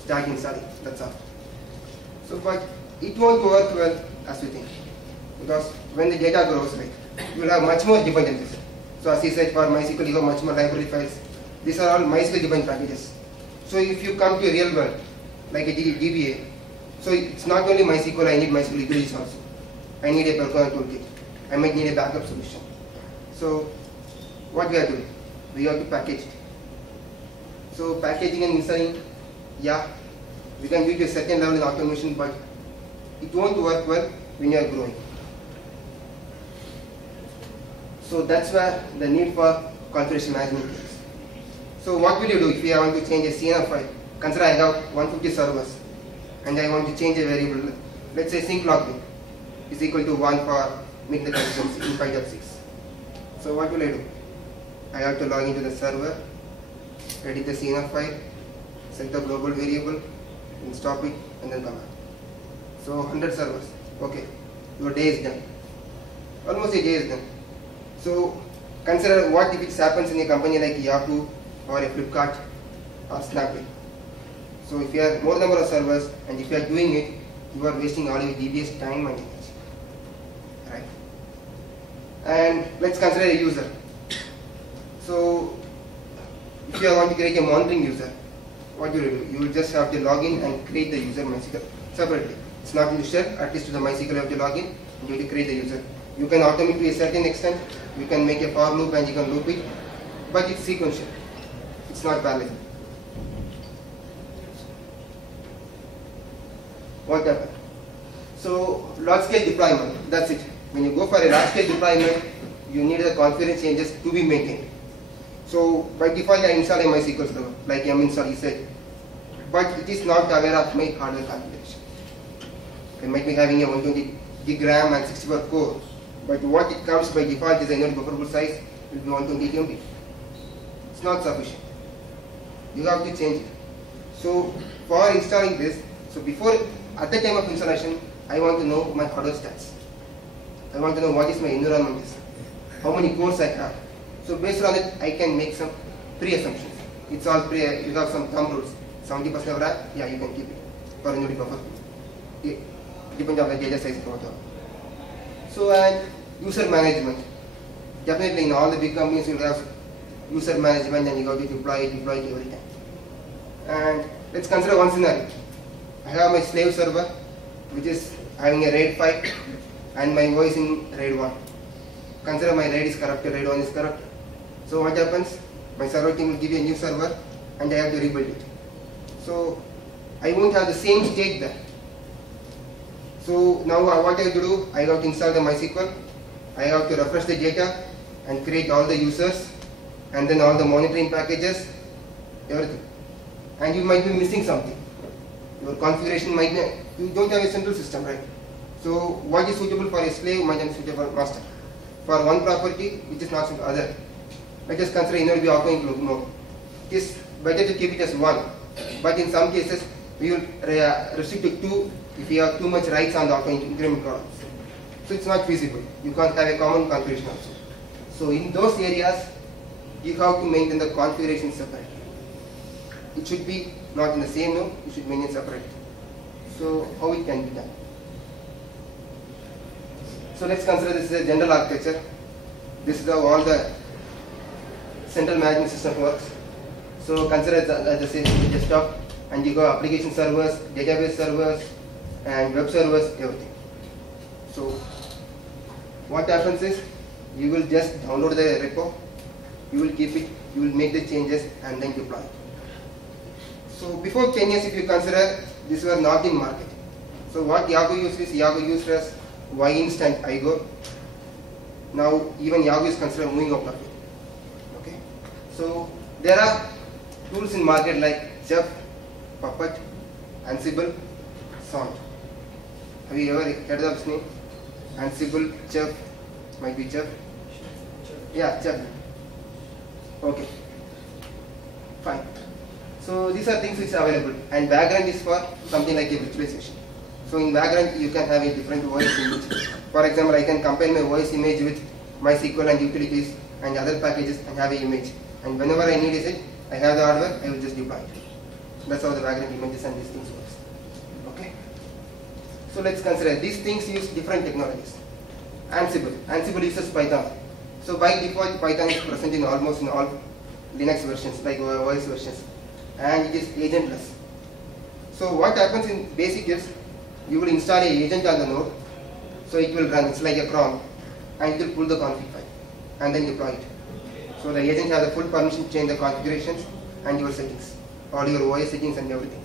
Start installing. That's all. So, but it won't work well as we think, because when the data grows, right, you will have much more dependencies. So, as he said, for MySQL, you have much more library files. These are all MySQL dependent packages. So, if you come to a real world, like a DBA, so it's not only MySQL. I need MySQL libraries also. I need a performance toolkit. I might need a backup solution. So, what we are doing? We have to package it. So packaging and installing, yeah, we can do it to a certain level in automation, but it won't work well when you are growing. So that's where the need for configuration management is. So what will you do if you want to change a CNF file? Consider I have 150 servers and I want to change a variable. Let's say sync login is equal to 1 for make the consistency in 5.6. So what will I do? I have to log into the server, edit the CNF file, set the global variable, and stop it, and then come back. So 100 servers. Okay, your day is done. Almost a day is done. So consider what if it happens in a company like Yahoo or a Flipkart or Snapdeal. So if you have more number of servers and if you are doing it, you are wasting all your DBA's time and energy. right? And let's consider a user. So if you want to create a monitoring user, what you will do? You will just have to log in and create the user MySQL separately. It's not in the shell, at least to the MySQL you have to log in and you have to create the user. You can automate to a certain extent, you can make a for loop and you can loop it, but it's sequential. It's not parallel. What happened? So large scale deployment, that's it. When you go for a large scale deployment, you need the configuration changes to be maintained. So by default I install a MySQL server, like install you said, but it is not aware of my hardware configuration. I might be having a 120 gig RAM and 64 core, but what it comes by default is a node bufferable size will be 120 MB. It's not sufficient. You have to change it. So for installing this, so before, at the time of installation, I want to know my hardware stats. I want to know what is my environment is, how many cores I have. So based on it, I can make some pre-assumptions. It's all pre. You have some thumb rules. 70% of RAM, yeah, you can keep it for a node buffer. It depends on the data size or whatever. So and user management. Definitely in all the big companies you will have user management and you have to deploy it every time. And let's consider one scenario. I have my slave server which is having a RAID 5 and my OS in RAID 1. Consider my RAID is corrupted, RAID 1 is corrupt. So what happens? My server team will give you a new server and I have to rebuild it. So I won't have the same state there. So now what I have to do, I have to install the MySQL, I have to refresh the data and create all the users and then all the monitoring packages, everything. And you might be missing something. Your configuration might be, you don't have a central system, right? So what is suitable for a slave might not be suitable for a master. For one property, which is not suitable for other. Let us consider inner view outgoing node. It is better to keep it as 1. But in some cases, we will restrict to 2 if you have too much rights on the outgoing increment columns. So it's not feasible. You can't have a common configuration also. So in those areas, you have to maintain the configuration separately. It should be not in the same node, you should maintain separately. So how it can be done? So let's consider this is a general architecture. This is how all the central management system works. So consider the desktop and you go application servers, database servers and web servers, everything. So what happens is you will just download the repo, you will keep it, you will make the changes and then deploy it. So before 10 years if you consider, these were not in market. So what Yahoo used is Yahoo used as Y instant IGO. Now even Yahoo is considered moving out of it. Okay. So there are tools in market like Chef, Puppet, Ansible, Sound. Have you ever heard of this name? Ansible, Chef, might be Chef. Yeah, Chef. Okay. Fine. So these are things which are available, and background is for something like a virtualization. So in background you can have a different OS image. For example, I can combine my OS image with MySQL and utilities and other packages and have an image. And whenever I need it, I have the hardware, I will just deploy it. That's how the background images and these things works. Okay. So let's consider these things use different technologies. Ansible. Ansible uses Python. So by default, Python is present in almost in all Linux versions, like OS versions, and it is agentless. So what happens in basic is you will install an agent on the node, so it will run. It's like a cron, and it will pull the config file and then deploy it. So the agent has the full permission to change the configurations and your settings, all your OS settings and everything.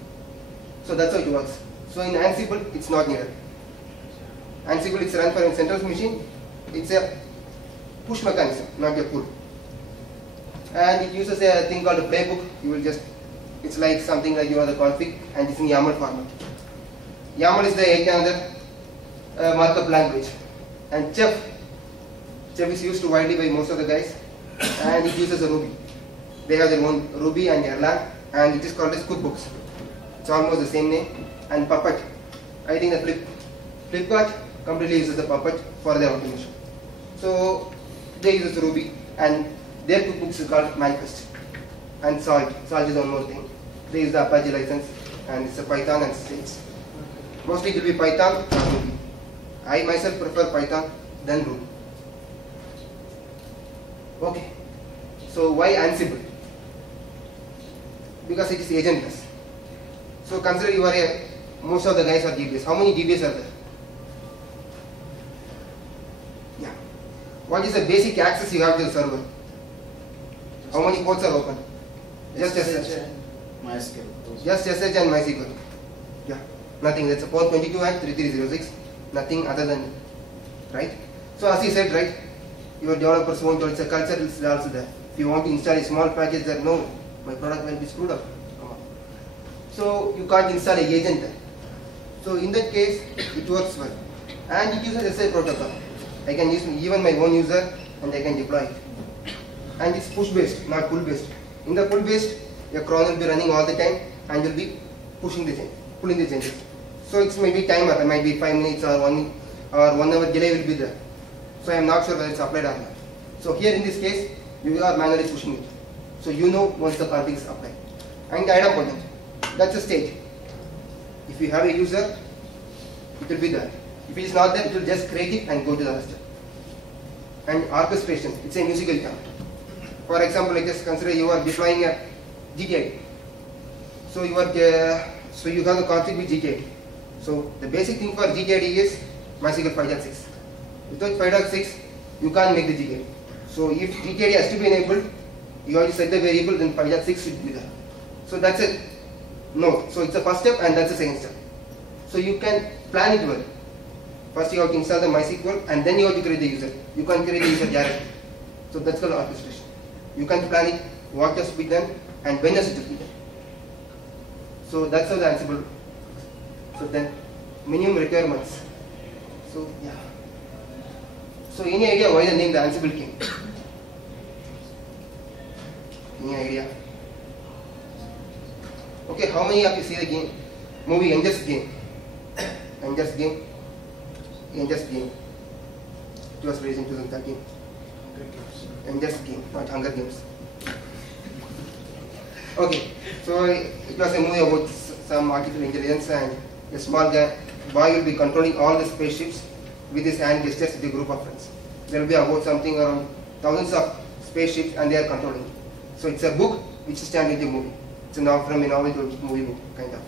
So that's how it works. So in Ansible, it's not needed. Ansible is run for a central machine. It's a push mechanism, not a pull. And it uses a thing called a playbook. You will just, it's like something like you have the config and it's in YAML format. YAML is the another markup language. And Chef is used widely by most of the guys, and it uses a Ruby. They have their own Ruby and Erlang, and it is called as cookbooks. It's almost the same name. And Puppet, I think the Flipkart completely uses the Puppet for their automation. So they use Ruby, and their cookbooks is called Manifest. And Salt is one more thing. They use the Apache license, and it's a Python and Sage. Mostly it will be Python or Ruby. I myself prefer Python then root. Okay. So why Ansible? Because it is agentless. So consider you are most of the guys are DBAs. How many DBAs are there? Yeah. What is the basic access you have to the server? How many ports are open? Just SSH. MySQL. Just SSH and MySQL. Yeah. Nothing. That's a port 22 and 3306. Nothing other than, right? So as you said, right? Your developers want to, it's a culture is also there. If you want to install a small package that no, my product will be screwed up. Come on. So you can't install a agent there. So in that case, it works well. And it uses SI protocol. I can use even my own user and I can deploy it. And it's push based, not pull based. In the pull based, your cron will be running all the time and will be pushing the change, pulling the changes. So it's maybe timer, it might be 5 minutes or 1 hour delay will be there. So I am not sure whether it's applied or not. So here in this case, you are manually pushing it. So you know once the config is applied. And the item content, that's a state. If you have a user, it will be there. If it is not there, it will just create it and go to the other step. And orchestration, it's a musical term. For example, like just consider you are deploying a GTI. So you have the config with GTI. So the basic thing for GTID is MySQL 5.6. Without 5.6, you can't make the GTID. So if GTID has to be enabled, you have to set the variable, then 5.6 should be there. So that's it. No. So it's the first step and that's the second step. So you can plan it well. First you have to install the MySQL and then you have to create the user. You can't create the user directly. So that's called orchestration. You can plan it, what has to be done and when has it to be done. So that's how the Ansible. So then minimum requirements. So yeah. So any idea why the name the Ansible came? Any idea? Okay, how many of you see the game? Movie Ender's Game. Ender's Game. Ender's Game. It was released in 2013. Ender's Game, not Hunger Games. Okay, so it was a movie about some artificial intelligence and a small boy will be controlling all the spaceships with his hand gestures with a group of friends. There will be about something around thousands of spaceships and they are controlling. So it's a book which is turned into a movie. It's now from a novel to a movie book, kind of.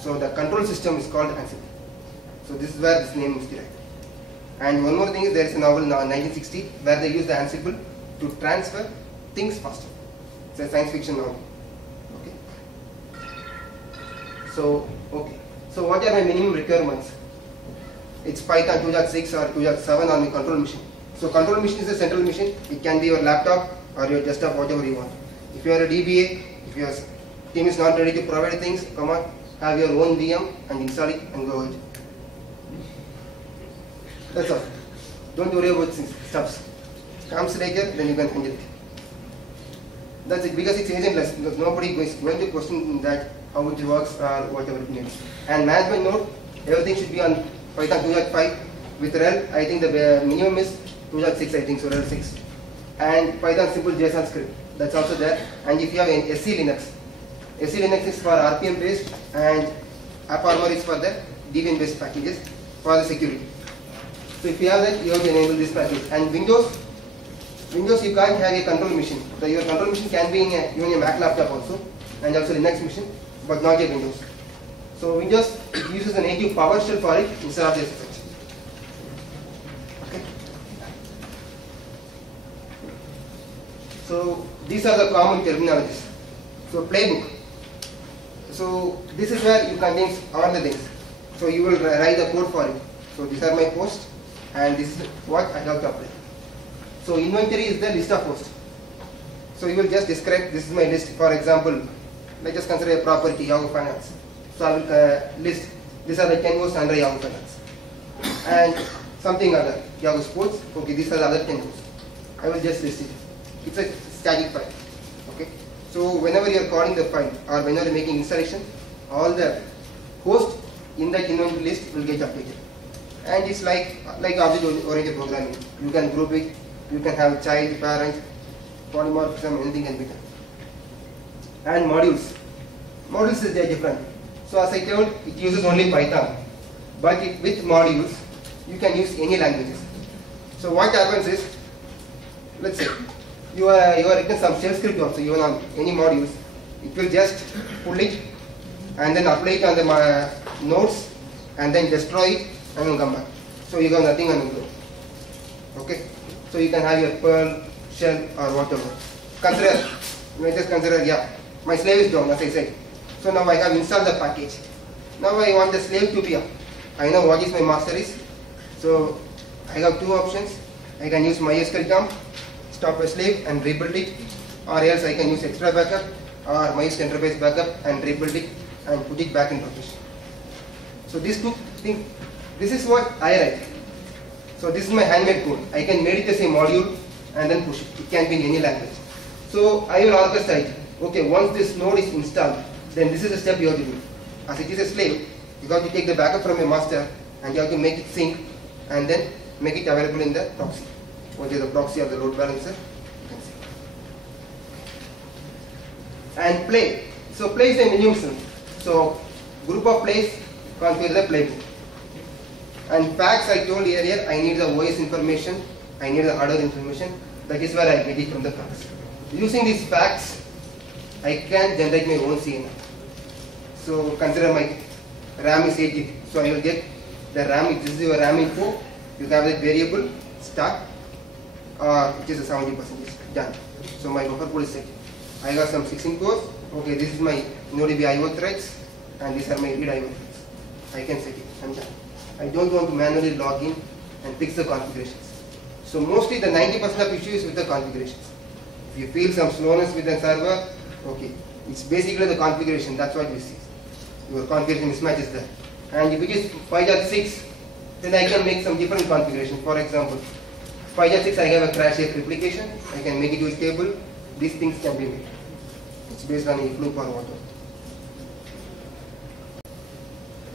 So the control system is called Ansible. So this is where this name is derived. And one more thing is there is a novel now in 1960 where they use the Ansible to transfer things faster. It's a science fiction novel. Okay. So what are my minimum requirements? It's Python 2.6 or 2.7 on the control machine. So control machine is a central machine. It can be your laptop or your desktop, whatever you want. If you are a DBA, if your team is not ready to provide things, come on, have your own VM and install it and go ahead. That's all. Don't worry about stuffs. Comes later, then you can handle it. That's it, because it's agentless. Because nobody is going to question that how it works or whatever it needs. And management node, everything should be on Python 2.5. With RHEL, I think the minimum is 2.6, I think, so RHEL 6. And Python simple JSON script, that's also there. And if you have an SC Linux is for RPM based and AppArmor is for the Debian based packages for the security. So if you have that, you have to enable this package. And Windows you can't have a control machine. So your control machine can be in even a Mac laptop also, and also Linux machine, but not a Windows. So Windows, it uses a native PowerShell for it instead of the SSH. Okay. So these are the common terminologies. So playbook. So this is where you contain all the things. So you will write the code for it. So these are my posts, and this is what I have to apply. So inventory is the list of posts. So you will just describe, this is my list. For example, let's just consider a property, Yahoo Finance. So I will list, these are the 10 posts under Yahoo Finance. And something other, Yahoo Sports, okay, these are the other 10 posts. I will just list it. It's a static file. Okay. So whenever you are calling the file or whenever you are making installation, all the hosts in that inventory list will get updated. And it's like object-oriented programming. You can group it, you can have child, parent, polymorphism, anything can be done. And modules. Modules is different. So as I told, it uses only Python. But with modules, you can use any languages. So what happens is, let's say you are written some shell script also, even on any modules. It will just pull it and then apply it on the nodes and then destroy it and then come back. So you got nothing on the. Okay. So you can have your Perl shell or whatever. Consider, just consider, yeah, my slave is down, as I said. So now I have installed the package. Now I want the slave to be up. I know what is my master is. So I have two options. I can use MySQL dump, stop a slave and rebuild it, or else I can use extra backup or MySQL enterprise backup and rebuild it and put it back in production. So these two things, this is what I write. So this is my handmade code. I can make it as a module and then push it. It can be in any language. So I will orchestrate. Okay, once this node is installed, then this is the step you have to do. As it is a slave, you have to take the backup from your master and you have to make it sync and then make it available in the proxy. What is the proxy or the load balancer? You can see. And play. So play is a minimum. So group of plays configure the playbook. And facts I told earlier, I need the OS information, I need the hardware information. That is where I get it from the facts. Using these facts, I can generate my own CNN. So consider my RAM is 8 GB. So I will get the RAM. If this is your RAM info, you have that variable start, which is a 70% done. So my buffer pool is set. I got some 16 cores. Okay, this is my NodeDB IO threads, and these are my read IO threads. I can set it. I'm done. I don't want to manually log in and fix the configurations. So mostly the 90% of issue is with the configurations. If you feel some slowness with the server, okay, it's basically the configuration. That's what we see. Your configuration mismatch is there. And if it is 5.6, then I can make some different configuration. For example, 5.6 I have a crash safe replication. I can make it with table. These things can be made. It's based on if loop or whatever.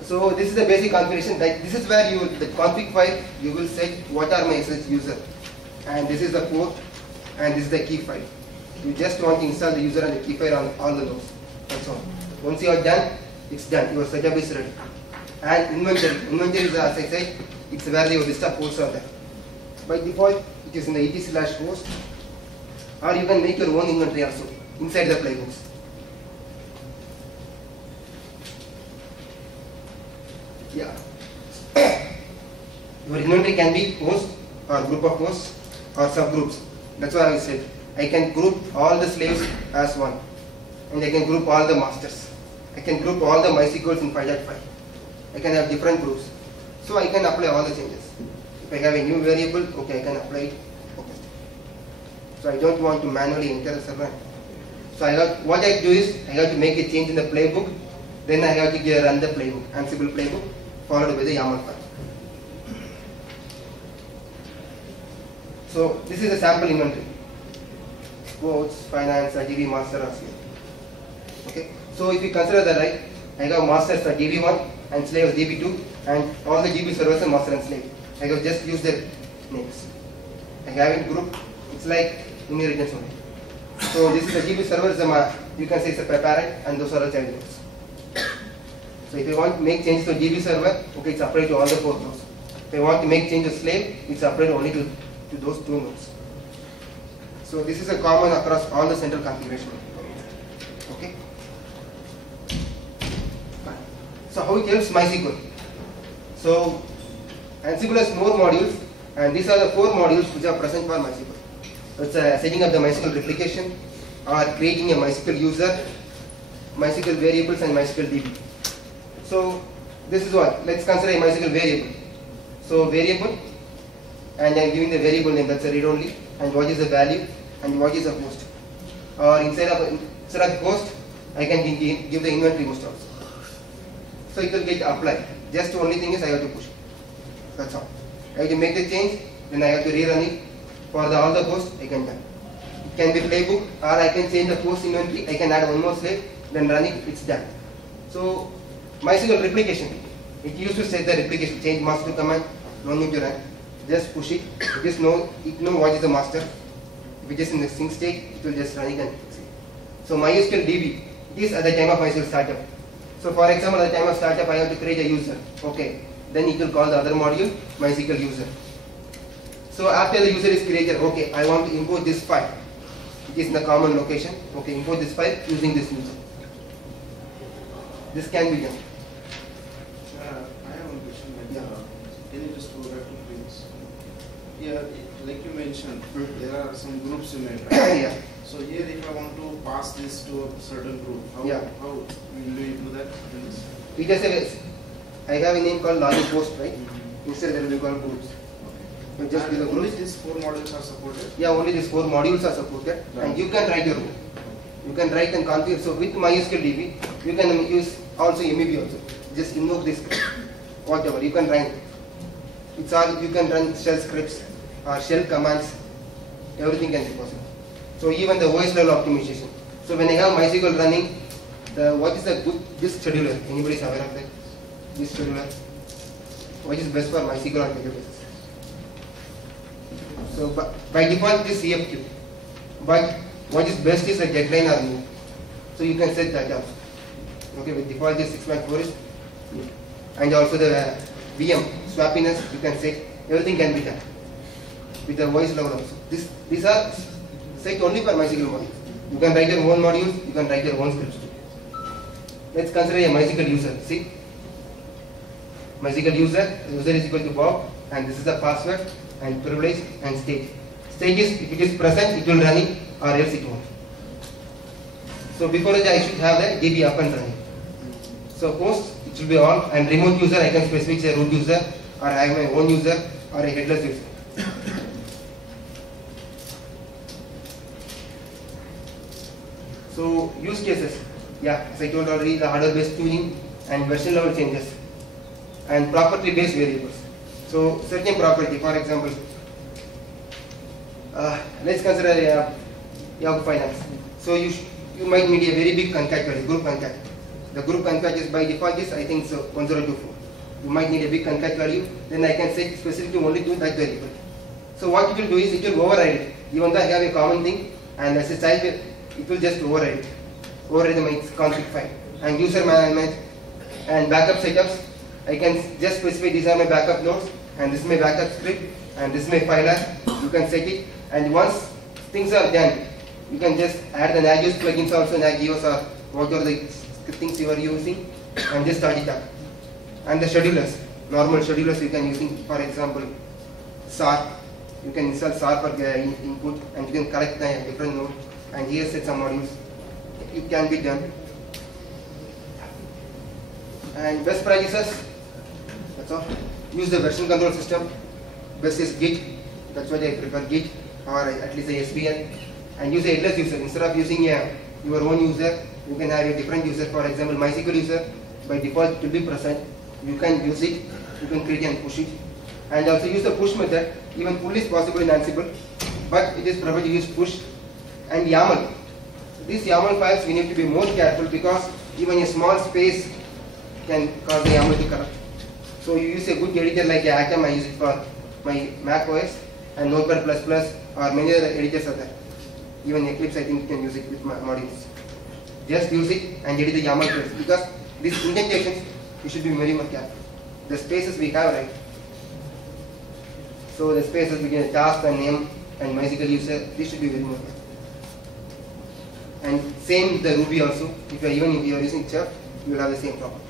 So this is the basic configuration. This is where the config file, you will set what are my SSH user. And this is the port and this is the key file. You just want to install the user and the key file on all the nodes. That's all. Once you are done, it's done. Your setup is ready. And inventory. Inventory is, as I said, it's where your list of ports are there. By default, it is in the et/host. Or you can make your own inventory also inside the playbooks. Yeah. Your inventory can be host or group of hosts or subgroups. That's why I said I can group all the slaves as one, and I can group all the masters. I can group all the MySQLs in 5.5. I can have different groups, so I can apply all the changes. If I have a new variable, okay, I can apply it. Okay. So I don't want to manually enter the server. So what I do is I have to make a change in the playbook. Then I have to run the playbook, Ansible playbook, followed by the YAML file. So this is a sample inventory. Quotes, finance, DB master, or slave. Okay. So if you consider that, right, I have masters are DB1 and slave is DB2, and all the DB servers are master and slave. I have just used their names. I have it group. It's like inheritance only. So this is the DB servers. You can say it's a parent, and those are the child nodes. So if you want to make changes to DB server, okay, it's applied to all the 4 nodes. If you want to make change to slave, it's applied only to those 2 nodes. So this is a common across all the central configuration. Okay. So how it helps MySQL? So Ansible has more modules, and these are the 4 modules which are present for MySQL. So it's setting up the MySQL replication, or creating a MySQL user, MySQL variables, and MySQL DB. So this is what, let's consider a MySQL variable. So variable, and I'm giving the variable name, that's a read only, and what is the value, and what is the host. Or instead of host, I can give the inventory host also. So it will get applied. Just the only thing is I have to push it. That's all. I have to make the change, then I have to rerun it. For all the hosts, I can done. It can be playbook, or I can change the host inventory, I can add one more slave, then run it, it's done. So MySQL replication, it used to set the replication, change master to command, no need to run. Just push it, it know what is the master. If it is in the sync state, it will just run it and fix it. So MySQL DB, it is at the time of MySQL startup. So for example, at the time of startup, I have to create a user. Okay, then it will call the other module, MySQL user. So after the user is created, okay, I want to import this file. It is in the common location. Okay, import this file using this user. This can be done. I have one question. Can you just go back to previous? Yeah, like you mentioned, there are some groups you made, right? Yeah. So here, if I want to pass this to a certain group, how will you do that? It is I have a name called login post, right? Instead there will be called groups. So just be the only groups. these 4 modules are supported? Yeah, only these 4 modules are supported, and you can write your own. You can write and configure. So with MySQL DB, you can use also MEB also. Just invoke this script, whatever you can run. It's all you can run shell scripts or shell commands. Everything can be possible. So even the OS level optimization. So when I have MySQL running, what is the good disk scheduler? Anybody is aware of that? Disk scheduler. What is best for MySQL on databases? So by default this CFQ. But what is best is a deadline or move. So you can set that up. Okay, with default this 6.4 is new. And also the VM swappiness you can set. Everything can be done with the voice level also. These are set only for MySQL modules. You can write your own modules. You can write your own scripts too. Let's consider a MySQL user. See, MySQL user is equal to Bob, and this is the password and privilege and state. State is if it is present, it will run it, or else it won't. So before that, I should have the DB up and running. So host, it should be on, and remote user, I can specify a root user, or I have my own user, or a headless user. So use cases, yeah, as I told already, the hardware-based tuning and version level changes, and property-based variables. So certain property, for example, let's consider Yahoo Finance. So you might need a very big concat query, group concat. The group concat is by default is I think so 1024. You might need a big concat value, then I can set specifically only to that variable. So what it will do is it will override it. Even though I have a common thing, and as a child, it will just override it. Override my config file. And user management and backup setups, I can just specify these are my backup nodes, and this is my backup script, and this is my filer. You can set it, and once things are done, you can just add the Nagios plugins also, Nagios or whatever the things you are using, and just start it up. And the schedulers, normal schedulers you can using, for example, SAR. You can install SAR for input, and you can collect the different nodes, and here set some modules. It can be done. And best practices, that's all. Use the version control system. Best is Git. That's why I prefer Git, or at least the SVN. And use a headless user. Instead of using your own user, you can have a different user. For example, MySQL user, by default it will be present. You can use it, you can create and push it. And also use the push method. Even pull is possible in Ansible, but it is preferred to use push. And YAML. These YAML files we need to be more careful, because even a small space can cause the YAML to corrupt. So you use a good editor like Atom. I use it for my Mac OS, and Notepad++ or many other editors are there. Even Eclipse, I think you can use it with modules. Just use it and edit the YAML files, because these indentations you should be very much careful. The spaces we have, right? So the spaces between task and name and MySQL user, this should be very much careful. And same the Ruby also. Even if you are using Chef, you will have the same problem.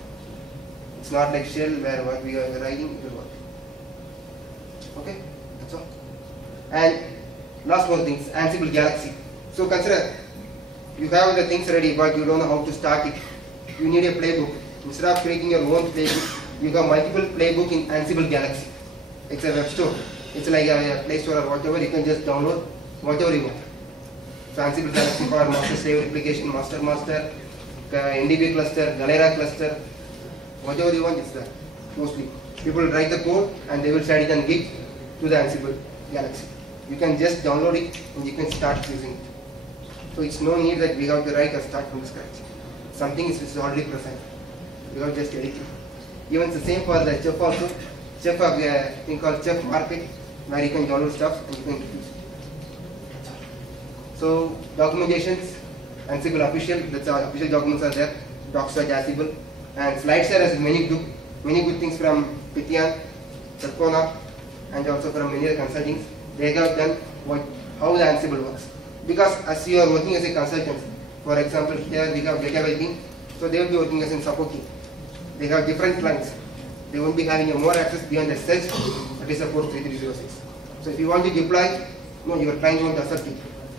It's not like shell where what we are writing will work. Okay, that's all. And last one things, Ansible Galaxy. So consider you have the things ready, but you don't know how to start it. You need a playbook. Instead of creating your own playbook, you have multiple playbook in Ansible Galaxy. It's a web store. It's like a Play Store or whatever. You can just download whatever you want. So Ansible Galaxy for master slave replication, master, NDB cluster, Galera cluster, whatever you want is there. Mostly people write the code and they will share it on Git to the Ansible Galaxy. You can just download it and you can start using it. So it's no need that we have to write or start from scratch. Something is already present. We have just editing. Even the same for the Chef also. Chef have a thing called Chef Market, where you can download stuff and you can use it. So documentations, Ansible official, that's our official documents are there. Docs.Ansible, and SlideShare has many good things from Python, Circona, and also from many other consultings, they have done how the Ansible works. Because as you are working as a consultant, for example, here we have data team, so they will be working as a support team. They have different clients. They won't be having a more access beyond the search that is support 3306. So if you want to deploy, no, your client won't accept it.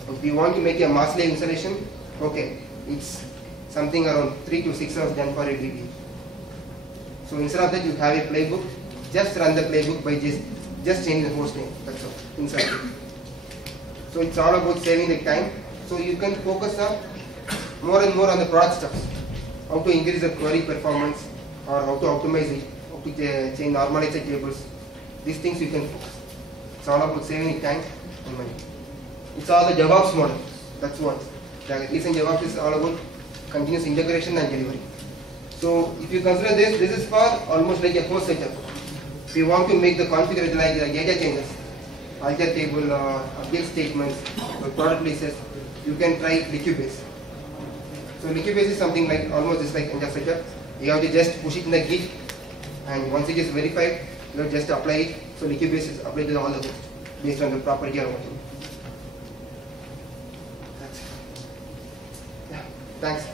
If you want to make a mass slave installation, okay, it's something around 3 to 6 hours done for a DB. So instead of that, you have a playbook. Just run the playbook by just changing the host name. That's all. Inside it. So it's all about saving the time. So you can focus on more and more on the product stuff. How to increase the query performance, or how to optimize it, how to change normalize the tables. These things you can focus. It's all about saving time and money. It's all the DevOps model. That's what. The recent DevOps is all about continuous integration and delivery. So if you consider this is for almost like a host setup. If you want to make the configuration like the data changes, alter table, update statements, or product lists, you can try Liquibase. So Liquibase is something like almost just like Ninja setup. You have to just push it in the Git, and once it is verified, you have to just apply it. So Liquibase is applied to all the hosts based on the property you are working. That's it. Yeah. Thanks.